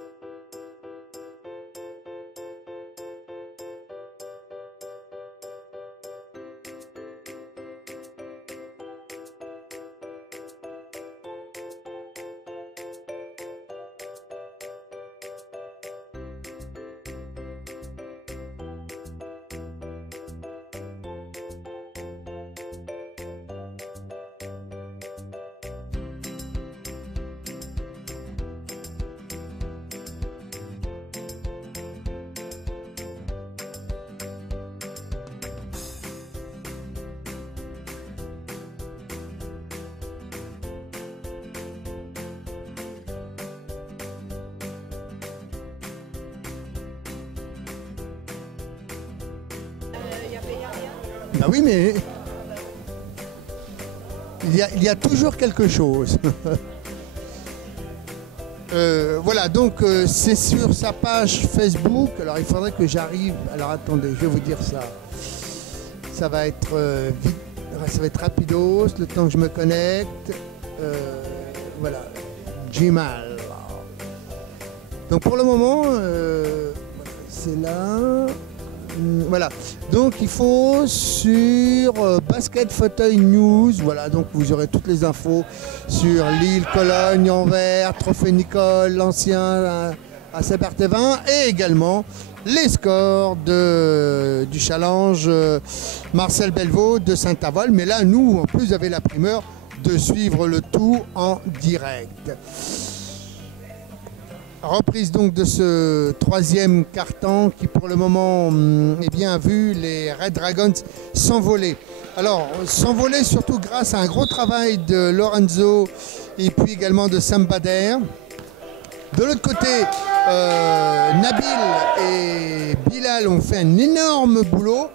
Ben oui, mais il y a toujours quelque chose. Voilà, donc c'est sur sa page Facebook. Alors il faudrait que j'arrive. Alors attendez, je vais vous dire ça. Ça va être vite, ça va être rapidos, le temps que je me connecte. Voilà, Gmail. Donc pour le moment, c'est là. Voilà, donc il faut sur Basket Fauteuil News, voilà, donc vous aurez toutes les infos sur Lille, Cologne, Anvers, Trophée Nicole, l'ancien à Saint-Berthevin et également les scores du challenge Marcel Belvaux de Saint-Avold. Mais là, nous, en plus, vous avez la primeur de suivre le tout en direct. Reprise donc de ce troisième quart-temps qui pour le moment eh bien, a vu les Red Dragons s'envoler. Alors s'envoler surtout grâce à un gros travail de Lorenzo et puis également de Sam Bader. De l'autre côté, Nabil et Bilal ont fait un énorme boulot,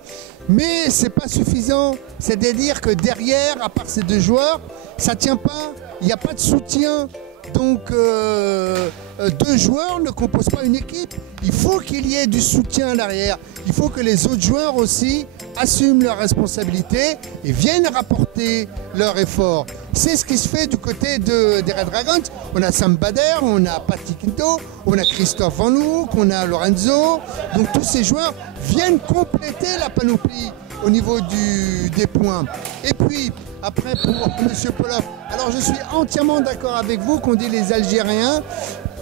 mais c'est pas suffisant. C'est-à-dire que derrière, à part ces deux joueurs, ça tient pas, il n'y a pas de soutien. Donc deux joueurs ne composent pas une équipe. Il faut qu'il y ait du soutien à l'arrière. Il faut que les autres joueurs aussi assument leurs responsabilités et viennent rapporter leur effort. C'est ce qui se fait du côté des Red Dragons. On a Sam Bader, on a Patrick Quinto, on a Christophe Van Hoek, on a Lorenzo. Donc tous ces joueurs viennent compléter la panoplie au niveau des points. Et puis après pour M. Poloff, alors je suis entièrement d'accord avec vous qu'on dit les Algériens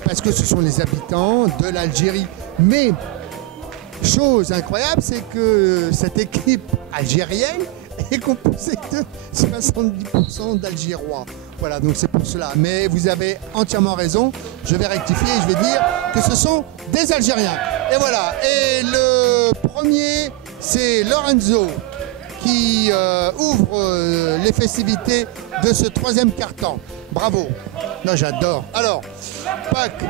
parce que ce sont les habitants de l'Algérie. Mais chose incroyable, c'est que cette équipe algérienne est composée de 70% d'Algérois. Voilà, donc c'est pour cela. Mais vous avez entièrement raison. Je vais rectifier et je vais dire que ce sont des Algériens. Et voilà. Et le premier, c'est Lorenzo qui ouvre les festivités de ce troisième quart-temps. Bravo. Là, j'adore. Alors, Pâques,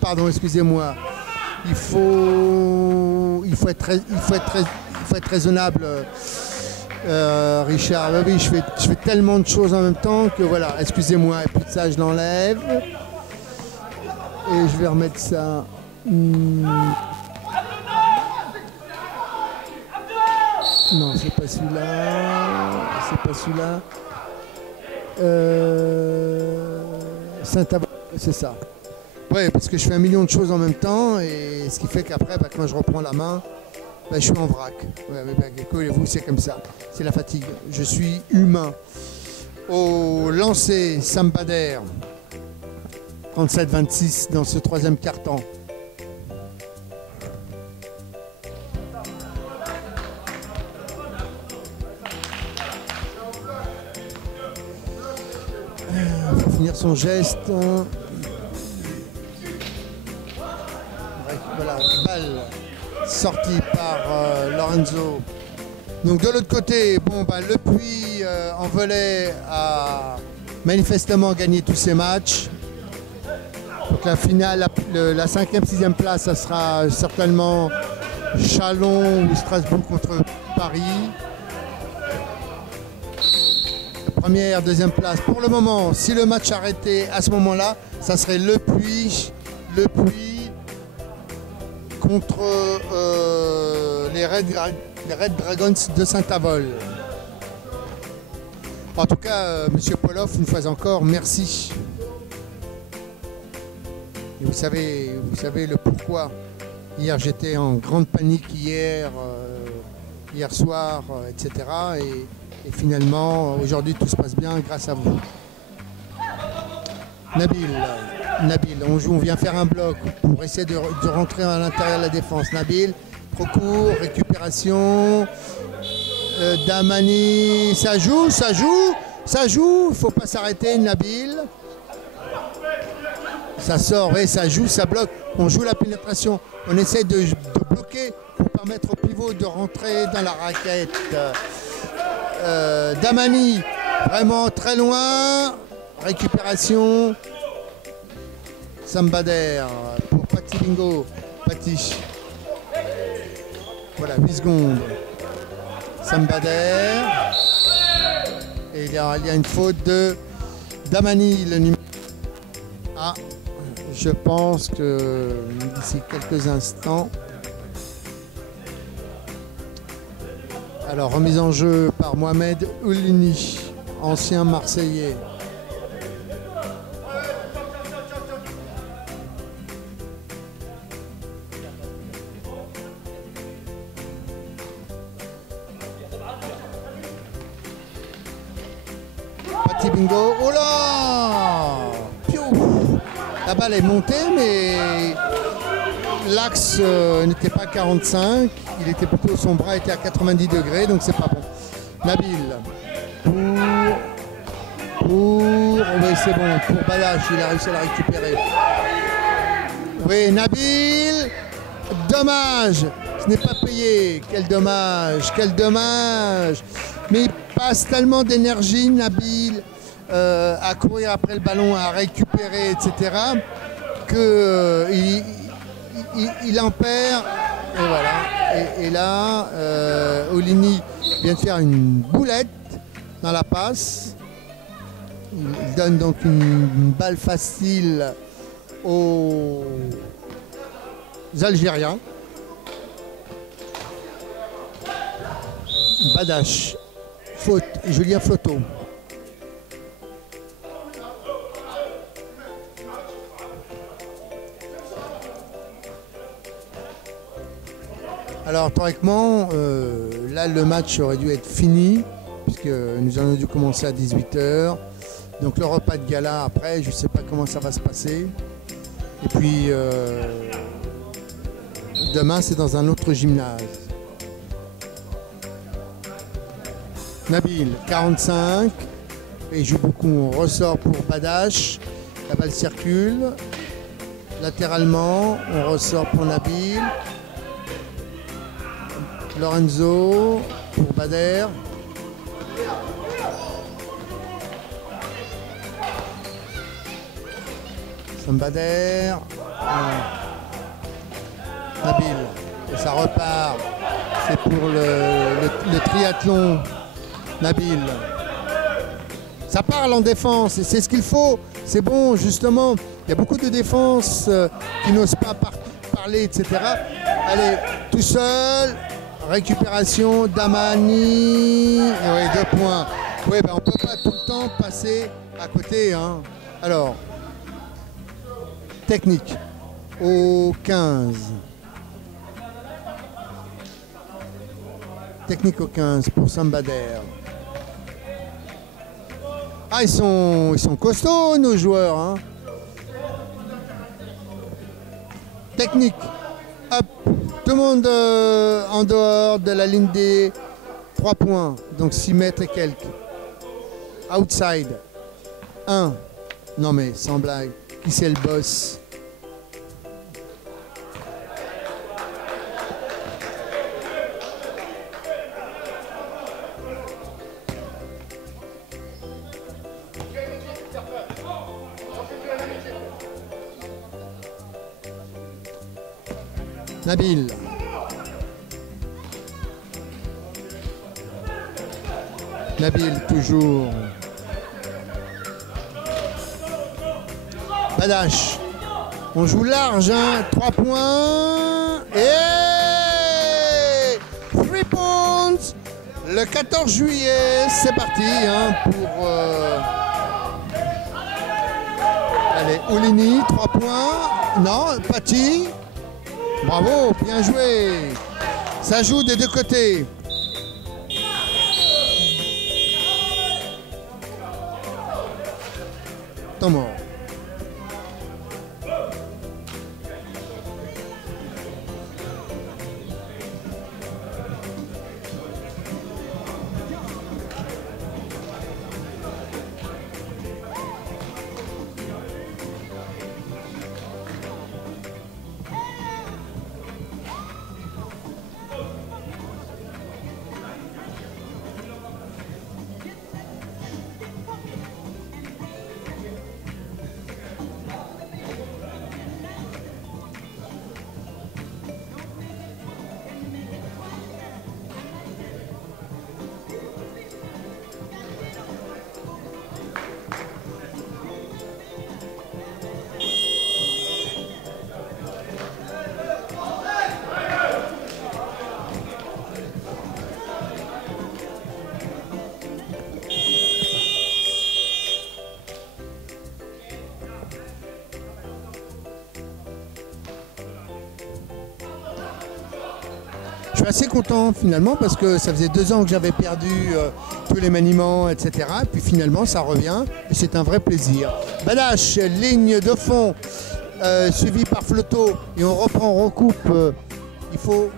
pardon, excusez-moi. Il faut être raisonnable, Richard. Oui, je fais tellement de choses en même temps que voilà, excusez-moi, et puis ça, je l'enlève. Et je vais remettre ça. Non, c'est pas celui-là. C'est pas celui-là. Saint-Avold, c'est ça. Ouais, parce que je fais un million de choses en même temps et ce qui fait qu'après, quand je reprends la main, je suis en vrac. Ouais, mais vous, c'est comme ça. C'est la fatigue. Je suis humain. Au lancer, Sam Bader, 37-26 dans ce troisième quart-temps. Il faut finir son geste. Voilà, balle sortie par Lorenzo. Donc de l'autre côté, Le Puy en Velay a manifestement gagné tous ses matchs. Donc la finale, la 5e, 6e place, ça sera certainement Chalon ou Strasbourg contre Paris. Première, 2e place. Pour le moment, si le match arrêtait à ce moment-là, ça serait Le Puy contre les Red Dragons de Saint-Avold. En tout cas, Monsieur Poloff, une fois encore, merci. Et vous savez le pourquoi. Hier, j'étais en grande panique hier soir, etc. Et finalement, aujourd'hui, tout se passe bien grâce à vous. Nabil, on vient faire un bloc pour essayer de rentrer à l'intérieur de la défense. Nabil, trop court, récupération. Damani, ça joue, il ne faut pas s'arrêter, Nabil. Ça sort et ça joue, ça bloque. On joue la pénétration. On essaie de bloquer pour permettre au pivot de rentrer dans la raquette. Damani, vraiment très loin. Récupération. Sam Bader pour Pati Bingo. Pati. Voilà, 8 secondes. Sambader. Et il y a une faute de Damani, le numéro. Ah, je pense que d'ici quelques instants. Alors, remise en jeu par Mohamed Oulini, ancien Marseillais. Petit bingo. Oh là! Piouf! La balle est montée, mais l'axe n'était pas à 45. Il était plutôt, son bras était à 90 degrés, donc c'est pas bon. Nabil. Oui, c'est bon. Pour Badash, il a réussi à la récupérer. Oui, Nabil. Dommage. Ce n'est pas payé. Quel dommage. Quel dommage. Mais il passe tellement d'énergie, Nabil, à courir après le ballon, à récupérer, etc., que il en perd. Et voilà. Et là, Oulini vient de faire une boulette dans la passe. Il donne donc une balle facile aux Algériens. Badash. Faute. Julien Flotto. Alors théoriquement, là le match aurait dû être fini, puisque nous avons dû commencer à 18 h. Donc le repas de gala après, je ne sais pas comment ça va se passer. Et puis demain c'est dans un autre gymnase. Nabil, 45. Et il joue beaucoup, on ressort pour Badash. La balle circule. Latéralement, on ressort pour Nabil. Lorenzo pour Bader. Sambader. Nabil. Et ça repart. C'est pour le triathlon. Nabil. Ça parle en défense et c'est ce qu'il faut. C'est bon, justement. Il y a beaucoup de défenses qui n'osent pas parler, etc. Allez, tout seul. Récupération, Damani. Oui, 2 points. Oui, ben on ne peut pas tout le temps passer à côté. Hein. Alors, technique au 15. Technique au 15 pour Sambader. Ah, ils sont costauds, nos joueurs. Hein. Technique. Hop. Tout le monde en dehors de la ligne des 3 points. Donc 6 mètres et quelques. Outside. 1. Non mais sans blague. Qui c'est le boss? Nabil. Nabil toujours. Badash. On joue large, hein. 3 points. Et 3 points. Le 14 juillet, c'est parti hein, pour... Allez, Oulini, 3 points. Non, Paty. Bravo, bien joué. Ça joue des deux côtés. Temps mort. Je suis assez content finalement parce que ça faisait 2 ans que j'avais perdu tous les maniements, etc. Et puis finalement ça revient et c'est un vrai plaisir. Badash, ligne de fond, suivi par Flotto et on reprend, on recoupe. Il faut...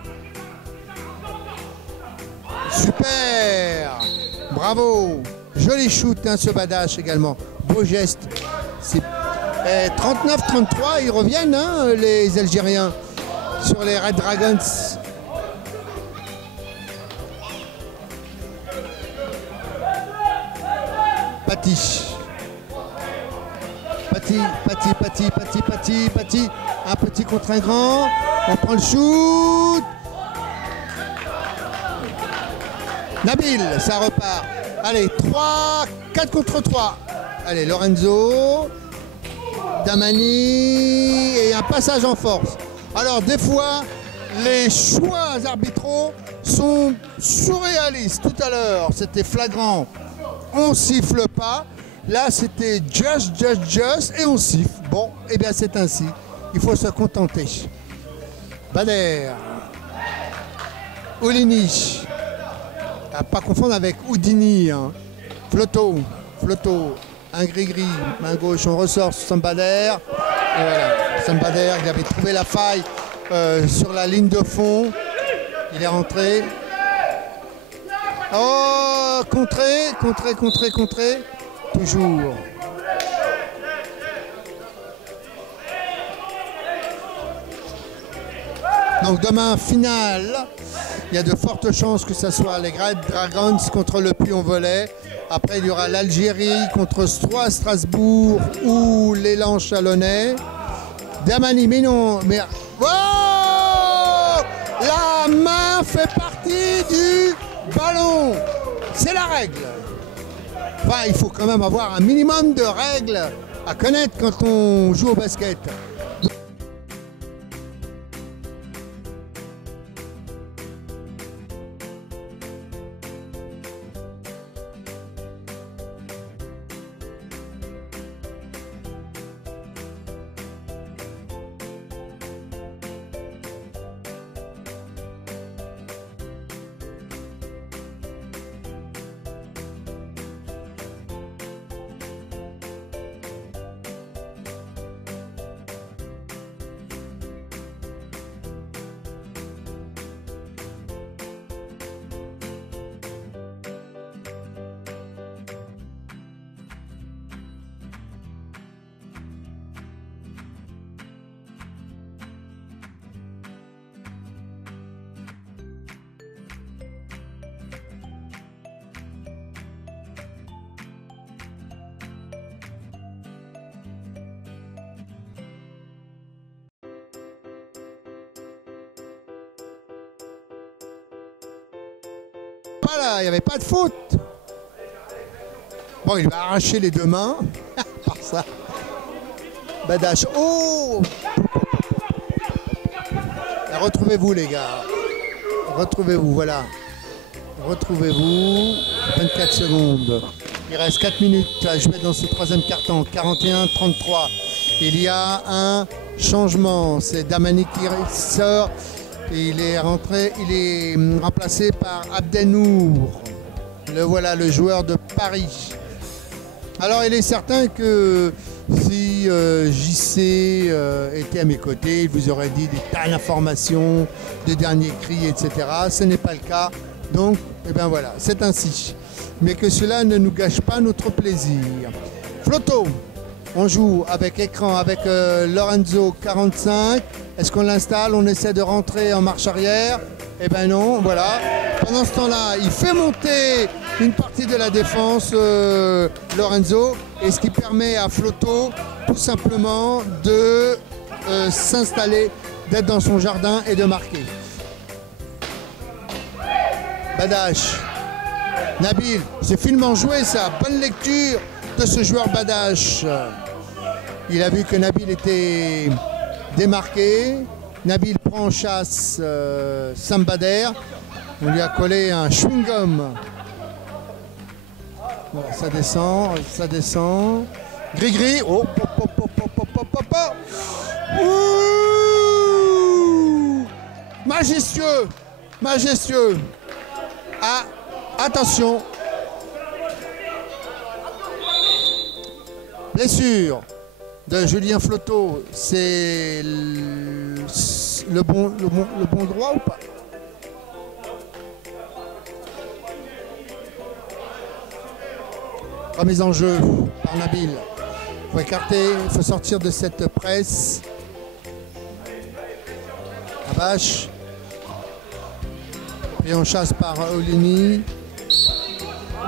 Super! Bravo! Joli shoot hein, ce Badash également. Beau geste. 39-33, ils reviennent hein, les Algériens sur les Red Dragons. Pati. Un petit contre un grand. On prend le shoot. Nabil, ça repart. Allez, 4 contre 3. Allez, Lorenzo. Damani. Et un passage en force. Alors, des fois, les choix arbitraux sont surréalistes. Tout à l'heure, c'était flagrant. On siffle pas. Là, c'était just, et on siffle. Bon, eh bien, c'est ainsi. Il faut se contenter. Bader. Oulini. À pas confondre avec Houdini. Hein. Flotto. Un gris-gris. Main gauche, on ressort sur Sambader. Et voilà. Sambader, il avait trouvé la faille sur la ligne de fond. Il est rentré. Oh, contré. Toujours. Donc demain, finale. Il y a de fortes chances que ce soit les Red Dragons contre le Puy-en-Velay. Après, il y aura l'Algérie contre Strasbourg ou l'élan chalonnais. Damani, mais non. Mais... Oh, la main fait partie du ballon. C'est la règle. Enfin, il faut quand même avoir un minimum de règles à connaître quand on joue au basket. Voilà, il n'y avait pas de faute. Bon, il va arracher les 2 mains. Par ça. Badash. Oh! Retrouvez-vous, les gars. Retrouvez-vous, voilà. Retrouvez-vous. 24 secondes. Il reste 4 minutes à jouer dans ce 3e quart-temps. 41-33. Il y a un changement. C'est Damani qui sort. Et il est rentré, il est remplacé par Abdenour. Le voilà, le joueur de Paris. Alors il est certain que si JC était à mes côtés, il vous aurait dit des tas d'informations, des derniers cris, etc. Ce n'est pas le cas. Donc, eh bien voilà, c'est ainsi. Mais que cela ne nous gâche pas notre plaisir. Flotto, on joue avec écran, avec Lorenzo 45. Est-ce qu'on l'installe? On essaie de rentrer en marche arrière? Eh ben non, voilà. Pendant ce temps-là, il fait monter une partie de la défense, Lorenzo, et ce qui permet à Flotto tout simplement de s'installer, d'être dans son jardin et de marquer. Badash. Nabil, c'est finement joué ça. Bonne lecture de ce joueur Badash. Il a vu que Nabil était démarqué. Nabil prend en chasse Sambader. On lui a collé un chewing-gum. Voilà, ça descend, ça descend. Gris-gris. Oh, Ouh, majestueux. majestueux. Ah, attention. Blessure de Julien Flotteau. C'est le bon droit ou pas? Remise en jeu par Nabil. Il faut écarter, il faut sortir de cette presse. Abache. Puis on chasse par Olini.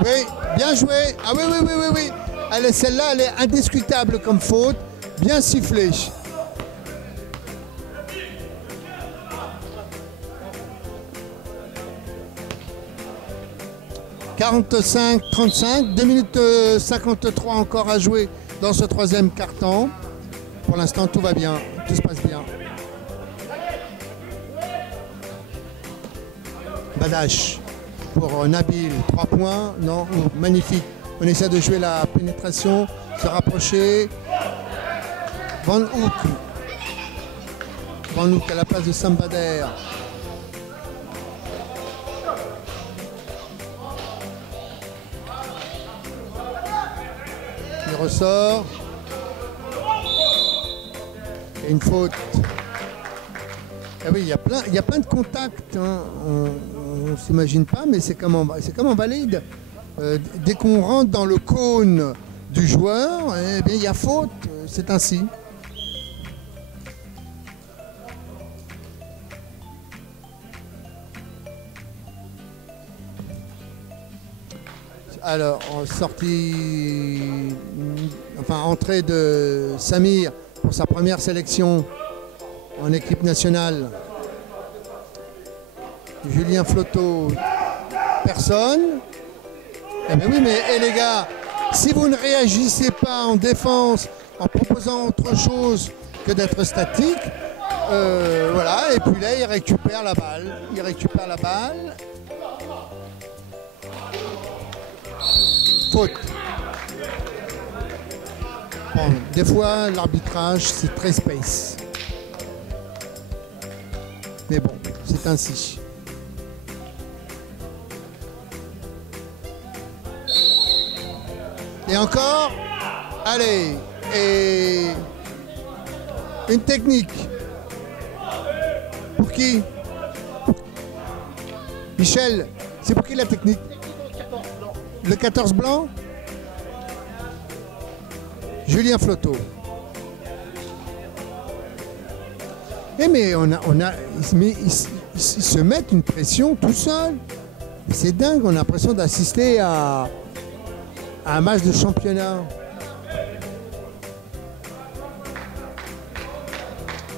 Oui, bien joué. Ah oui, oui, oui, oui, oui. Allez, celle-là, elle est indiscutable comme faute. Bien sifflée. « 45-35, 2 minutes 53 encore à jouer dans ce troisième quart-temps. Pour l'instant, tout va bien, tout se passe bien. Badache pour Nabil, 3 points, non, magnifique. On essaie de jouer la pénétration, se rapprocher. Van Hoek. Van Hoek à la place de Sambader. Il ressort. Et une faute. Ah oui, il y a plein de contacts. Hein. On ne s'imagine pas, mais c'est comme en valide. Dès qu'on rentre dans le cône du joueur, eh bien, il y a faute. C'est ainsi. Alors, entrée de Samir pour sa première sélection en équipe nationale. Julien Flotteau, personne. Eh bien oui, mais les gars, si vous ne réagissez pas en défense en proposant autre chose que d'être statique, voilà, et puis là, il récupère la balle. Il récupère la balle. Faute. Bon, des fois, l'arbitrage, c'est très space. Mais bon, c'est ainsi. Et encore, allez, et une technique. Pour qui? Michel, c'est pour qui la technique? Le 14 blanc? Julien Flotteau. Eh mais ils se mettent une pression tout seul. C'est dingue, on a l'impression d'assister à un match de championnat.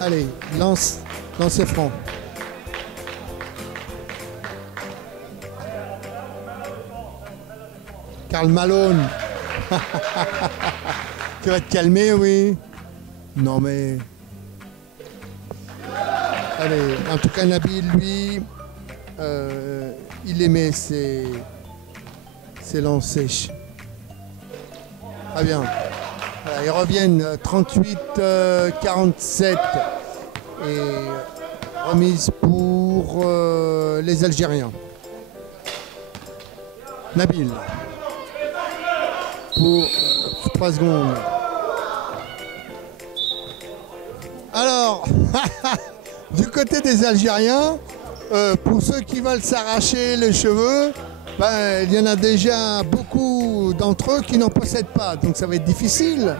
Allez, lancez franc. Karl Malone. Tu vas te calmer, oui. Non mais... Allez, en tout cas Nabil, lui, il aimait ses lancers. Très bien. Voilà, ils reviennent 38-47 et remise pour les Algériens. Nabil pour 3 secondes. Alors, du côté des Algériens, pour ceux qui veulent s'arracher les cheveux, ben, il y en a déjà beaucoup d'entre eux qui n'en possèdent pas, donc ça va être difficile.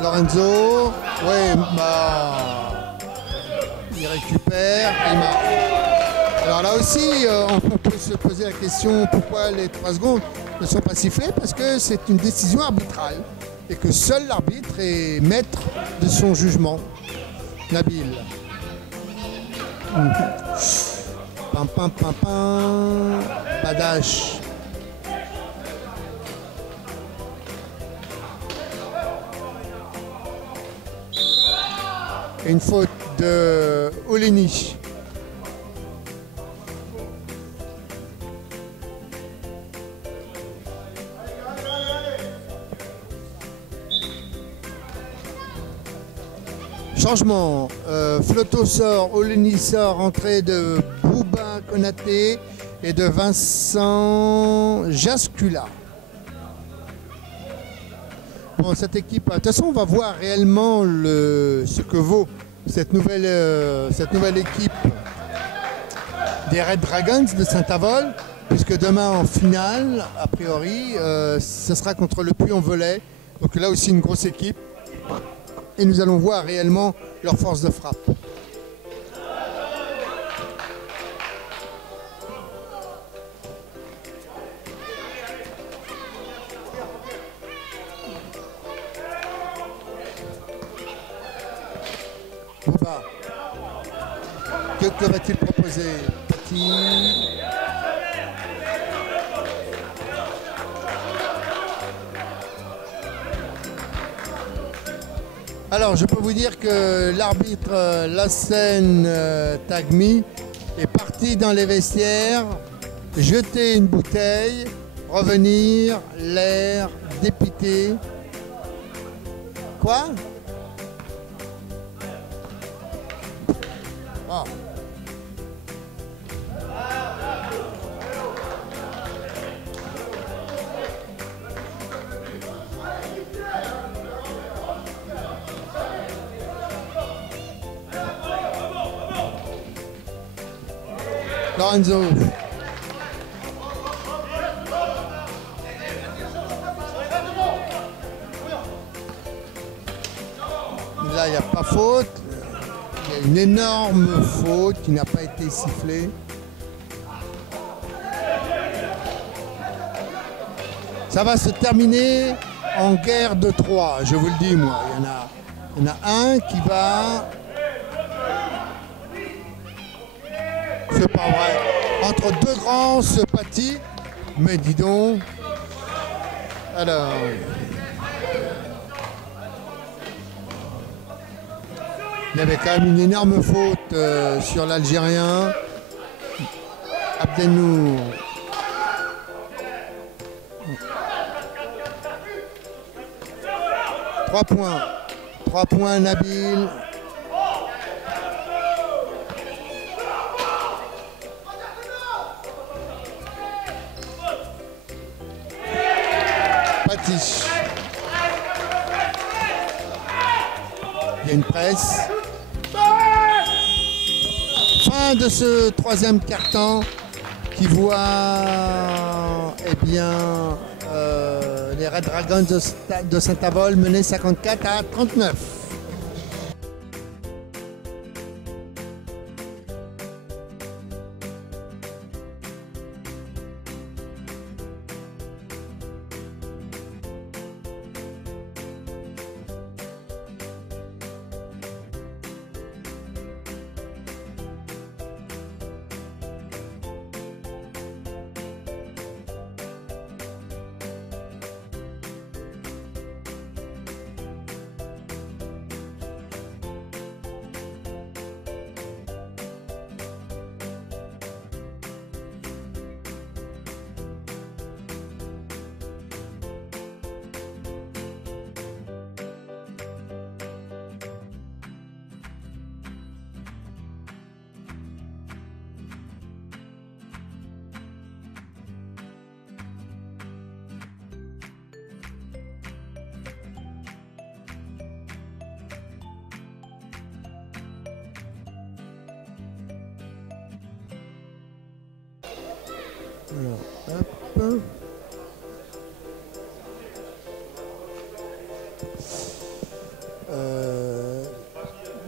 Lorenzo, oui, bah, il récupère, il marque. Alors là aussi, on peut se poser la question pourquoi les 3 secondes ne sont pas sifflées, parce que c'est une décision arbitrale et que seul l'arbitre est maître de son jugement. Nabil. Pam pam pam pam. Badache. Une faute de Oleni. Changement, Floto sort, Oleni sort, entrée de Bouba Konaté et de Vincent Jascula. Bon, cette équipe, de toute façon, on va voir réellement ce que vaut cette nouvelle équipe des Red Dragons de Saint-Avold, puisque demain en finale, a priori, ce sera contre le Puy-en-Velay. Donc là aussi une grosse équipe. Et nous allons voir réellement leur force de frappe. Bouba. Que va-t-il proposer? Petit. Alors, je peux vous dire que l'arbitre Lassen Tagmi est parti dans les vestiaires, jeter une bouteille, revenir, l'air dépité. Quoi? Oh. Lorenzo. Là, il n'y a pas faute. Il y a une énorme faute qui n'a pas été sifflée. Ça va se terminer en guerre de 3, je vous le dis moi. Il y en a un qui va... C'est pas vrai. Entre deux grands se pâtit. Mais dis donc. Alors. Il y avait quand même une énorme faute sur l'Algérien. Abdelnour. Trois points. 3 points Nabil. Il y a une presse. Fin de ce troisième quart-temps qui voit eh bien, les Red Dragons de Saint-Avold mener 54 à 39. Alors, hop.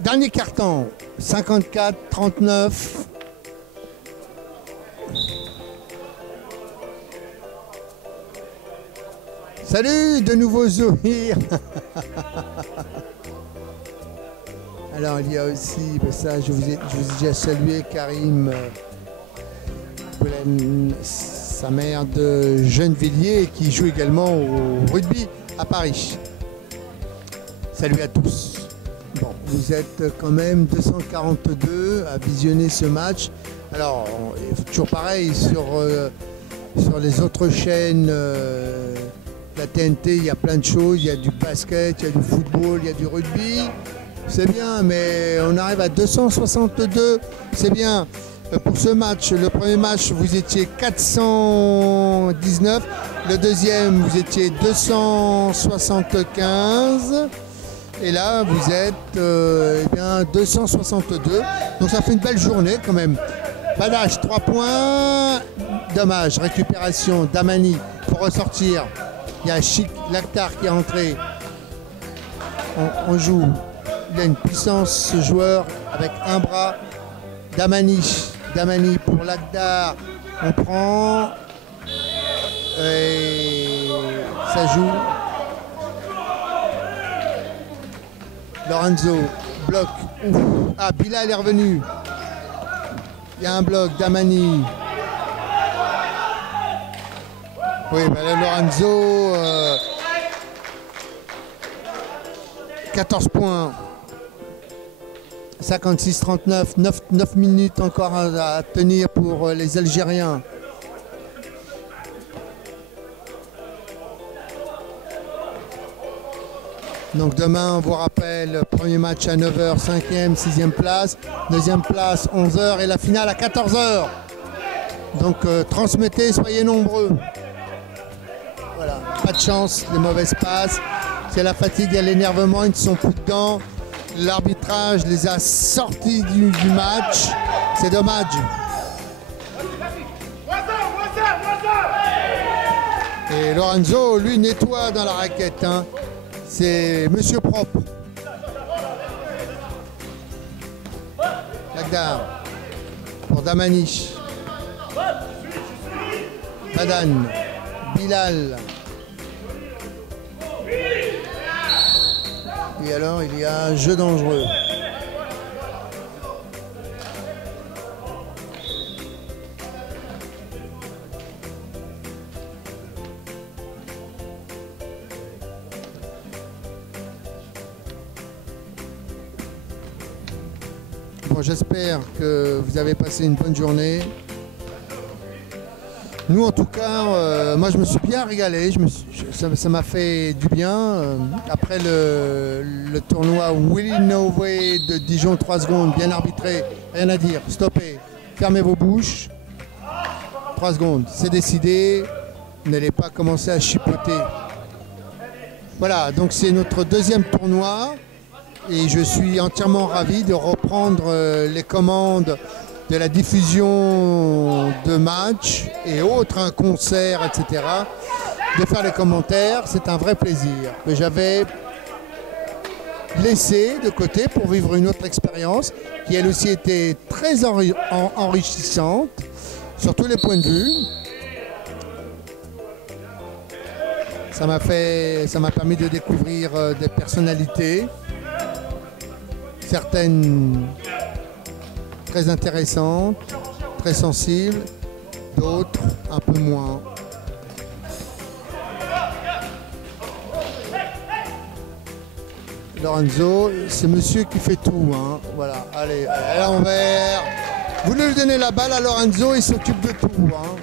Dernier carton, 54-39. Salut, de nouveau Zohir. Alors il y a aussi, ça je vous ai déjà salué Karim, sa mère de Gennevilliers qui joue également au rugby à Paris. Salut à tous. Bon, vous êtes quand même 242 à visionner ce match. Alors, toujours pareil, sur les autres chaînes, la TNT, il y a plein de choses. Il y a du basket, il y a du football, il y a du rugby. C'est bien, mais on arrive à 262. C'est bien. Pour ce match, le premier match, vous étiez 419. Le deuxième, vous étiez 275. Et là, vous êtes eh bien, 262. Donc ça fait une belle journée quand même. Badage, 3 points. Dommage, récupération d'Amani pour ressortir. Il y a Chic Lactar qui est entré. On joue. Il a une puissance, ce joueur, avec un bras. Damani pour Lactar. On prend. Et ça joue. Lorenzo, bloc. Ouf. Ah, Bilal est revenu. Il y a un bloc, Damani. Oui, ben là, Lorenzo, 14 points. 56-39, 9 minutes encore à tenir pour les Algériens. Donc demain, on vous rappelle, premier match à 9h, 5e, 6e place, deuxième place 11h et la finale à 14h. Donc transmettez, soyez nombreux. Voilà, pas de chance, les mauvaises passes. C'est la fatigue, il y a l'énervement, ils ne sont plus dedans. L'arbitrage les a sortis du match. C'est dommage. Et Lorenzo, lui, nettoie dans la raquette. Hein. C'est monsieur propre. Lagdar pour Damani. Badan. Bilal. Et alors, il y a un jeu dangereux. Bon, j'espère que vous avez passé une bonne journée. Nous, en tout cas, moi, je me suis bien régalé. Ça m'a fait du bien. Après le tournoi Willy No Way de Dijon, 3 secondes, bien arbitré, rien à dire. Stoppez, fermez vos bouches. 3 secondes, c'est décidé. N'allez pas commencer à chipoter. Voilà, donc c'est notre deuxième tournoi. Et je suis entièrement ravi de reprendre les commandes de la diffusion de matchs et autres, un concert, etc. De faire les commentaires, c'est un vrai plaisir que j'avais laissé de côté pour vivre une autre expérience qui elle aussi était très enrichissante sur tous les points de vue. Ça m'a permis de découvrir des personnalités, certaines très intéressantes, très sensibles, d'autres un peu moins. Lorenzo, c'est monsieur qui fait tout. Hein. Voilà, allez, à l'envers. Vous lui donnez la balle à Lorenzo, il s'occupe de tout. Hein.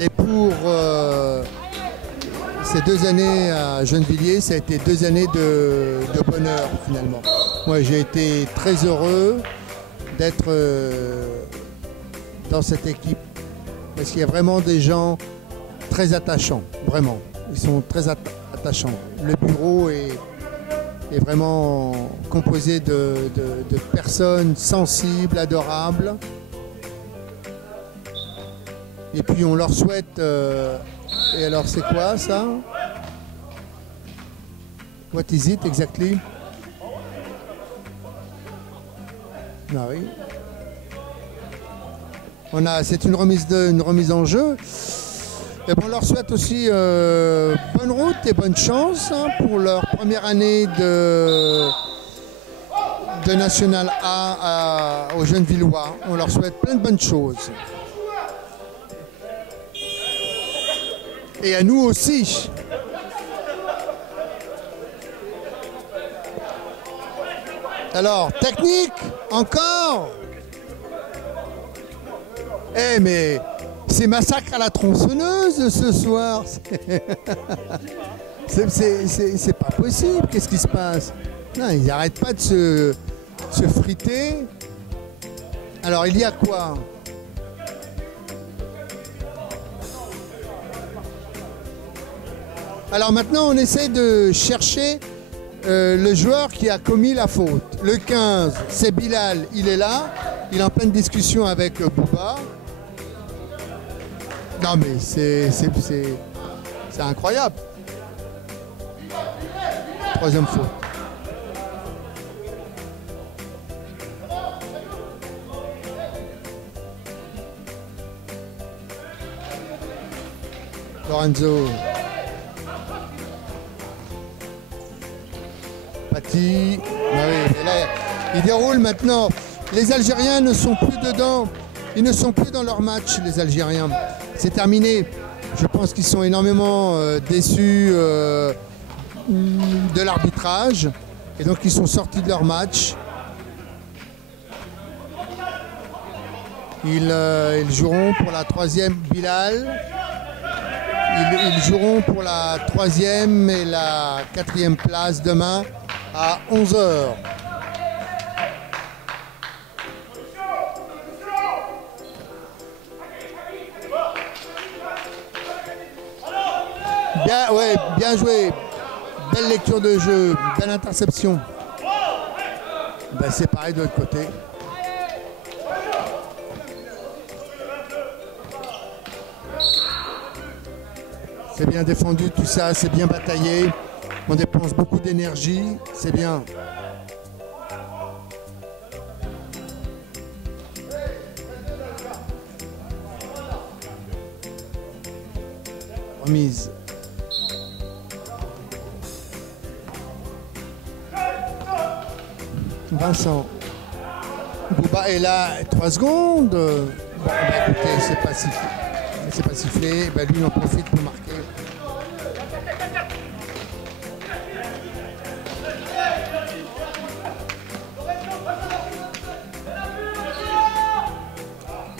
Et pour ces 2 années à Gennevilliers, ça a été 2 années de bonheur finalement. Moi j'ai été très heureux d'être dans cette équipe parce qu'il y a vraiment des gens très attachants, vraiment. Ils sont très attachants. Le bureau est vraiment composé de personnes sensibles, adorables. Et puis on leur souhaite... et alors c'est quoi ça? What is it exactly? Ah oui. C'est une remise en jeu. Et bon, on leur souhaite aussi bonne route et bonne chance hein, pour leur première année de National A aux Gennevillois. On leur souhaite plein de bonnes choses. Et à nous aussi. Alors, technique, encore. Eh mais C'est massacre à la tronçonneuse ce soir. C'est pas possible. Qu'est-ce qui se passe? Non, ils n'arrêtent pas de se friter. Alors, il y a quoi? Alors maintenant, on essaie de chercher le joueur qui a commis la faute. Le 15, c'est Bilal, il est là. Il est en pleine discussion avec Bouba. Non mais c'est incroyable. Troisième faute. Lorenzo. Patti. Ah oui, mais là, il déroule maintenant. Les Algériens ne sont plus dedans. Ils ne sont plus dans leur match, les Algériens. C'est terminé. Je pense qu'ils sont énormément déçus de l'arbitrage. Et donc, ils sont sortis de leur match. Ils joueront pour la troisième, Bilal. Ils joueront pour la troisième et la quatrième place demain à 11 h. Bien, ouais, bien joué. Belle lecture de jeu, belle interception. Ben, c'est pareil de l'autre côté. C'est bien défendu tout ça, c'est bien bataillé. On dépense beaucoup d'énergie, c'est bien. Remise. Vincent. Bouba est là, 3 secondes. Bon, bah, écoutez, c'est pas sifflé. C'est pas sifflé. Bah, lui, il en profite pour marquer.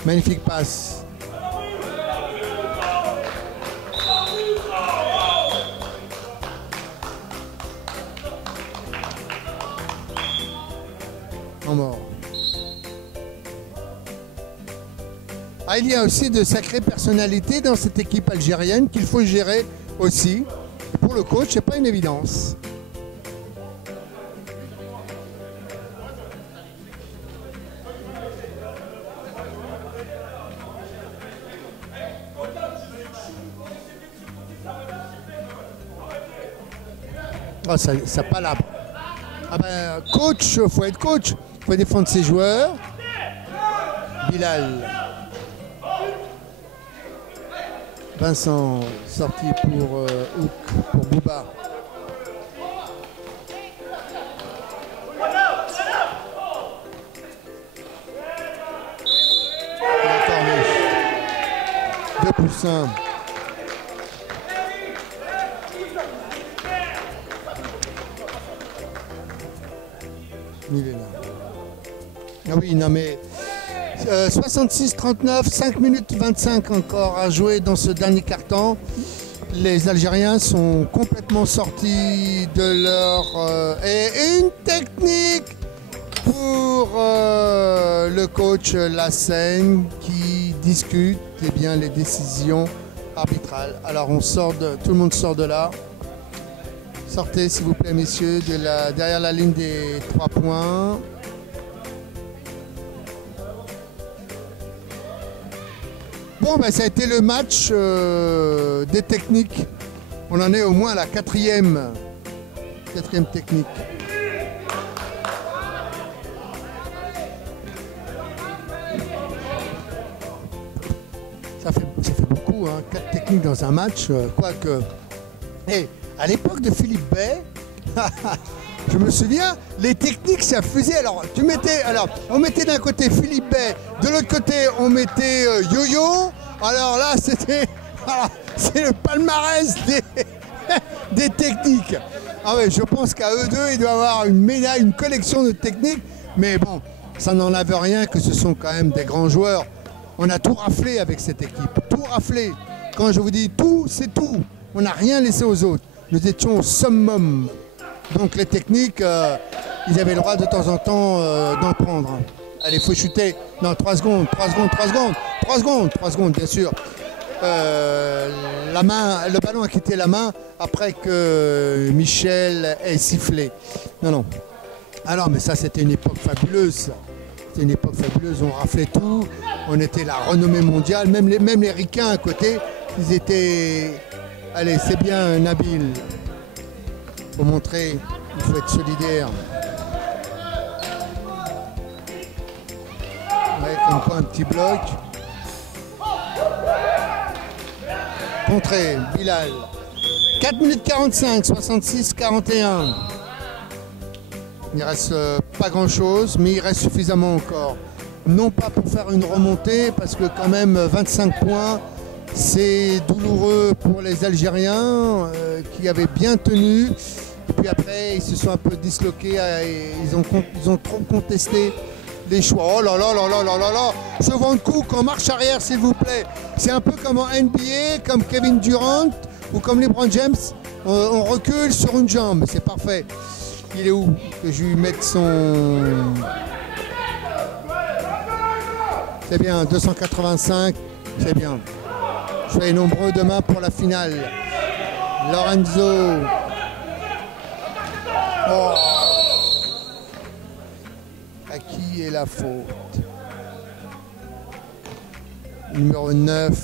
Magnifique passe. En mort. Ah, il y a aussi de sacrées personnalités dans cette équipe algérienne qu'il faut gérer aussi. Pour le coach, c'est pas une évidence. Oh, ça palabre. Ah ben, coach, faut être coach. Faut défendre ses joueurs. Bilal. Vincent, sorti pour Houk, pour Bouba. La corniche. 2%. Il est là. Ah oui, non mais 66-39, 5 minutes 25 encore à jouer dans ce dernier quart-temps. Les Algériens sont complètement sortis de leur... et une technique pour le coach Lassène qui discute bien, les décisions arbitrales. Alors on sort tout le monde sort de là. Sortez s'il vous plaît messieurs derrière la ligne des 3 points. Bon, ben, ça a été le match des techniques. On en est au moins à la quatrième technique. Ça fait beaucoup, hein, 4 techniques dans un match. Quoique, hey, à l'époque de Philippe Bey, je me souviens, les techniques, ça faisait. Alors, on mettait d'un côté Philippe Bey, de l'autre côté, on mettait Yo-Yo. Alors là, c'est le palmarès des techniques. Ah ouais, je pense qu'à eux deux, il doit y avoir une médaille, une collection de techniques. Mais bon, ça n'enlève rien que ce sont quand même des grands joueurs. On a tout raflé avec cette équipe, tout raflé. Quand je vous dis tout, c'est tout. On n'a rien laissé aux autres. Nous étions au summum. Donc les techniques, ils avaient le droit de temps en temps d'en prendre. Allez, il faut shooter. Non, 3 secondes, 3 secondes, 3 secondes, 3 secondes, 3 secondes, bien sûr. La main, le ballon a quitté la main après que Michel ait sifflé. Non, non. Alors, mais ça, c'était une époque fabuleuse. C'était une époque fabuleuse. On raflait tout. On était la renommée mondiale. Même les ricains à côté, ils étaient... Allez, c'est bien, Nabil. Il faut montrer, il faut être solidaire. Ouais, comme quoi, un petit bloc. Contré, Bilal. 4 minutes 45, 66-41. Il ne reste pas grand-chose, mais il reste suffisamment encore. Non pas pour faire une remontée, parce que quand même 25 points, c'est douloureux pour les Algériens qui avaient bien tenu. Et puis après, ils se sont un peu disloqués, ils ont trop contesté les choix. Oh là là là là là là là. Ce vent de coupe en marche arrière, s'il vous plaît. C'est un peu comme en NBA, comme Kevin Durant ou comme LeBron James. On recule sur une jambe, c'est parfait. Il est où? Que je lui mette son... C'est bien, 285, c'est bien. Soyez nombreux demain pour la finale. Lorenzo. Oh. À qui est la faute? Numéro 9.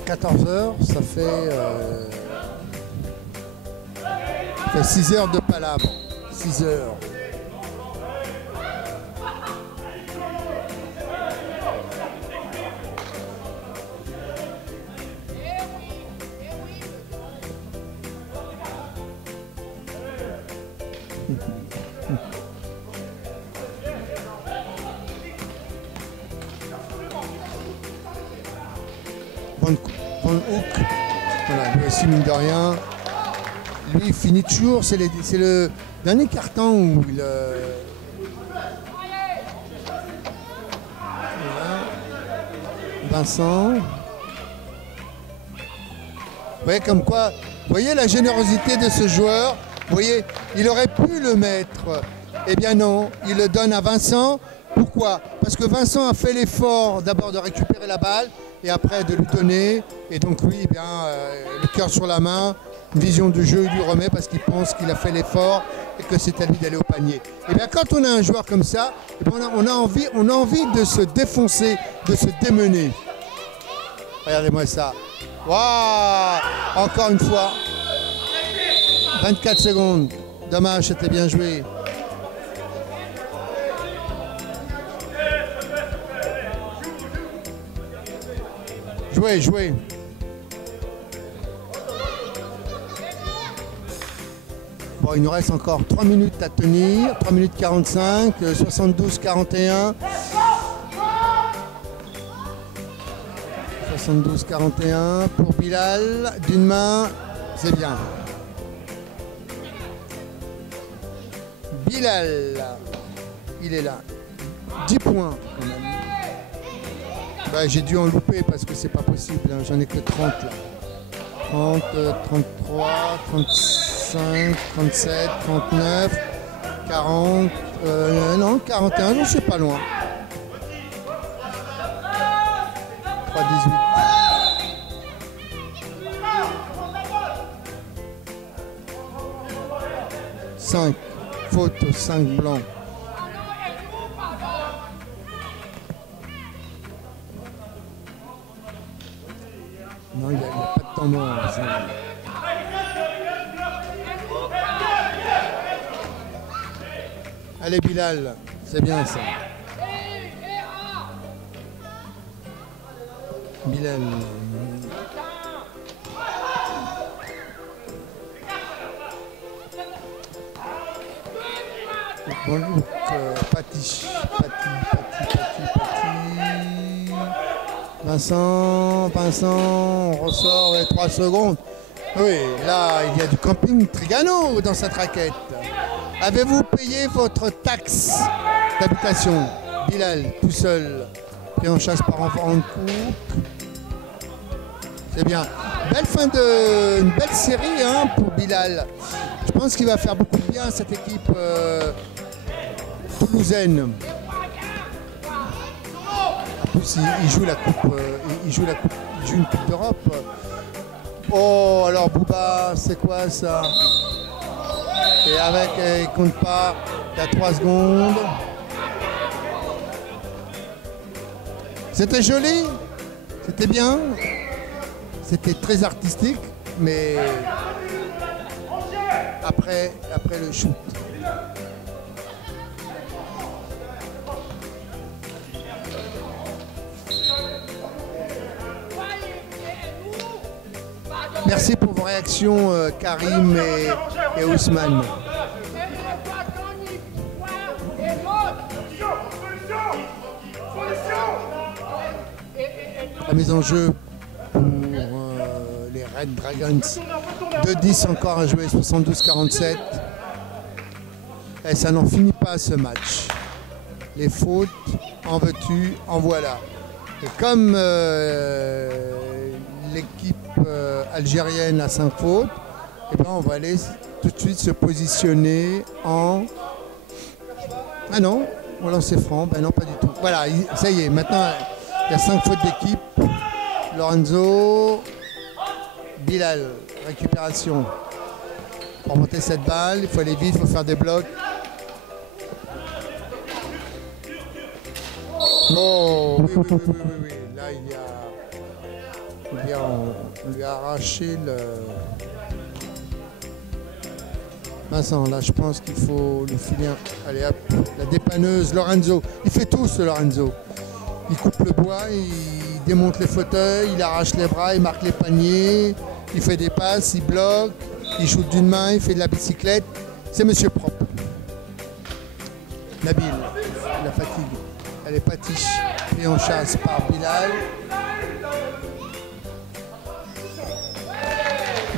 « 14h, ça fait 6 heures de palabre. 6 heures. Van Hoek, voilà, lui aussi mine de rien, lui il finit toujours, c'est le dernier carton où il... Voilà. Vincent. Vous voyez comme quoi, vous voyez la générosité de ce joueur, vous voyez, il aurait pu le mettre, eh bien non, il le donne à Vincent. Pourquoi? Parce que Vincent a fait l'effort d'abord de récupérer la balle et après de lui donner. Et donc lui, eh bien, le cœur sur la main, une vision du jeu, il lui remet parce qu'il pense qu'il a fait l'effort et que c'est à lui d'aller au panier. Et bien quand on a un joueur comme ça, eh bien, on a envie de se défoncer, de se démener. Regardez-moi ça. Waouh! Encore une fois. 24 secondes. Dommage, c'était bien joué. Jouez. Bon, il nous reste encore 3 minutes à tenir. 3 minutes 45, 72-41. 72-41 pour Bilal. D'une main, c'est bien. Bilal, il est là. 10 points quand même. Bah, j'ai dû en louper parce que c'est pas possible, hein. J'en ai que 30 là. 30, 33, 35, 37, 39, 40, non 41, je suis pas loin. 23-18. 5 fautes, 5 blancs. Non, il n'y a pas de temps mort. Allez Bilal, c'est bien ça. Bilal. Bon look, Pati. Vincent, on ressort les 3 secondes. Oui, là, il y a du camping Trigano dans cette raquette. Avez-vous payé votre taxe d'habitation? Bilal, tout seul, pris en chasse par enfant en couple. C'est bien. Une belle série hein, pour Bilal. Je pense qu'il va faire beaucoup de bien à cette équipe toulousaine. En plus, il joue la coupe, il joue une coupe d'Europe. Oh, alors Bouba, c'est quoi ça? Et avec, il compte pas, il y a 3 secondes. C'était joli, c'était bien, c'était très artistique, mais après le shoot. Merci pour vos réactions, Karim et Ousmane. La mise en jeu pour les Red Dragons. 2-10 encore à jouer, 72-47. Et ça n'en finit pas ce match. Les fautes, en veux-tu, en voilà. Et comme l'équipe algérienne a 5 fautes, et ben on va aller tout de suite se positionner en... Ah non, on lance franc, ben non pas du tout. Voilà, ça y est, maintenant il y a 5 fautes d'équipe. Lorenzo, Bilal, récupération. Pour monter cette balle, il faut aller vite, il faut faire des blocs. Oh, oui. Là, on lui a arraché le... Vincent, là, je pense qu'il faut le filer. Allez, hop, la dépanneuse, Lorenzo. Il fait tout, ce Lorenzo. Il coupe le bois, il démonte les fauteuils, il arrache les bras, il marque les paniers, il fait des passes, il bloque, il shoot d'une main, il fait de la bicyclette. C'est monsieur propre. Nabil, la fatigue. Elle est patiche, pris en chasse par Bilal.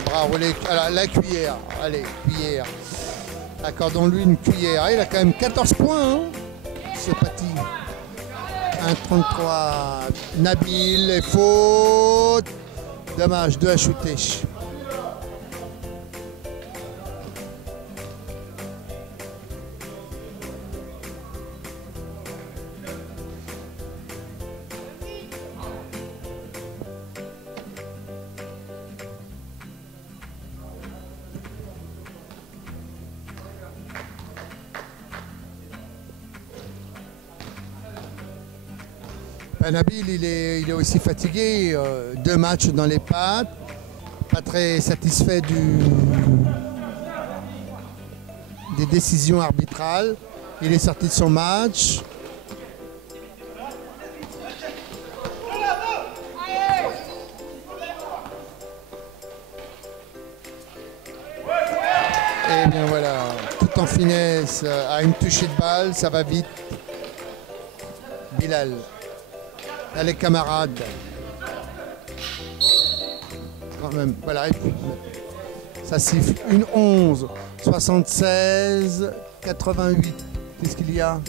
Bravo, la cuillère. Allez, cuillère. Accordons-lui une cuillère. Ah, il a quand même 14 points, hein, ce Pati. 1-33. Nabil, et faute. Dommage, 2 à shooter. Nabil, il est aussi fatigué, 2 matchs dans les pattes, pas très satisfait des décisions arbitrales. Il est sorti de son match. Et bien voilà, tout en finesse, à une touchée de balle, ça va vite. Bilal. Allez camarades. Quand même, voilà. Ça siffle. Une 11. 76. 88. Qu'est-ce qu'il y a?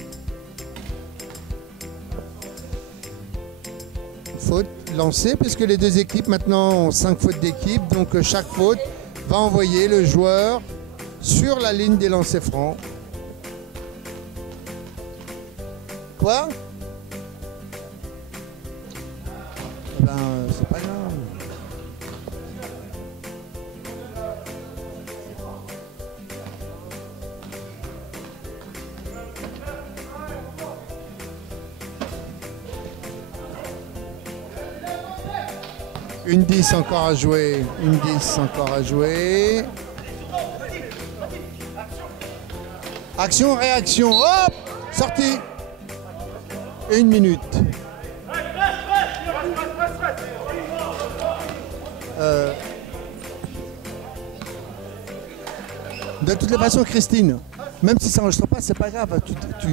Faute lancée, puisque les 2 équipes maintenant ont 5 fautes d'équipe. Donc chaque faute va envoyer le joueur sur la ligne des lancers francs. Quoi? c'est pas grave. Une 10 encore à jouer. Une 10 encore à jouer. Action, réaction. Hop! Sortie. 1 minute. De toutes les façons, Christine, même si ça n'enregistre pas, c'est pas grave.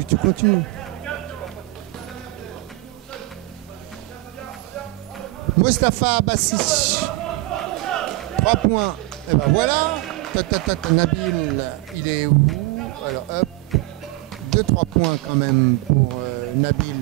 Tu continues. Mostafa Abbassi. 3 points. Et ben voilà. Nabil, il est où? Alors hop. 2-3 points quand même pour Nabil.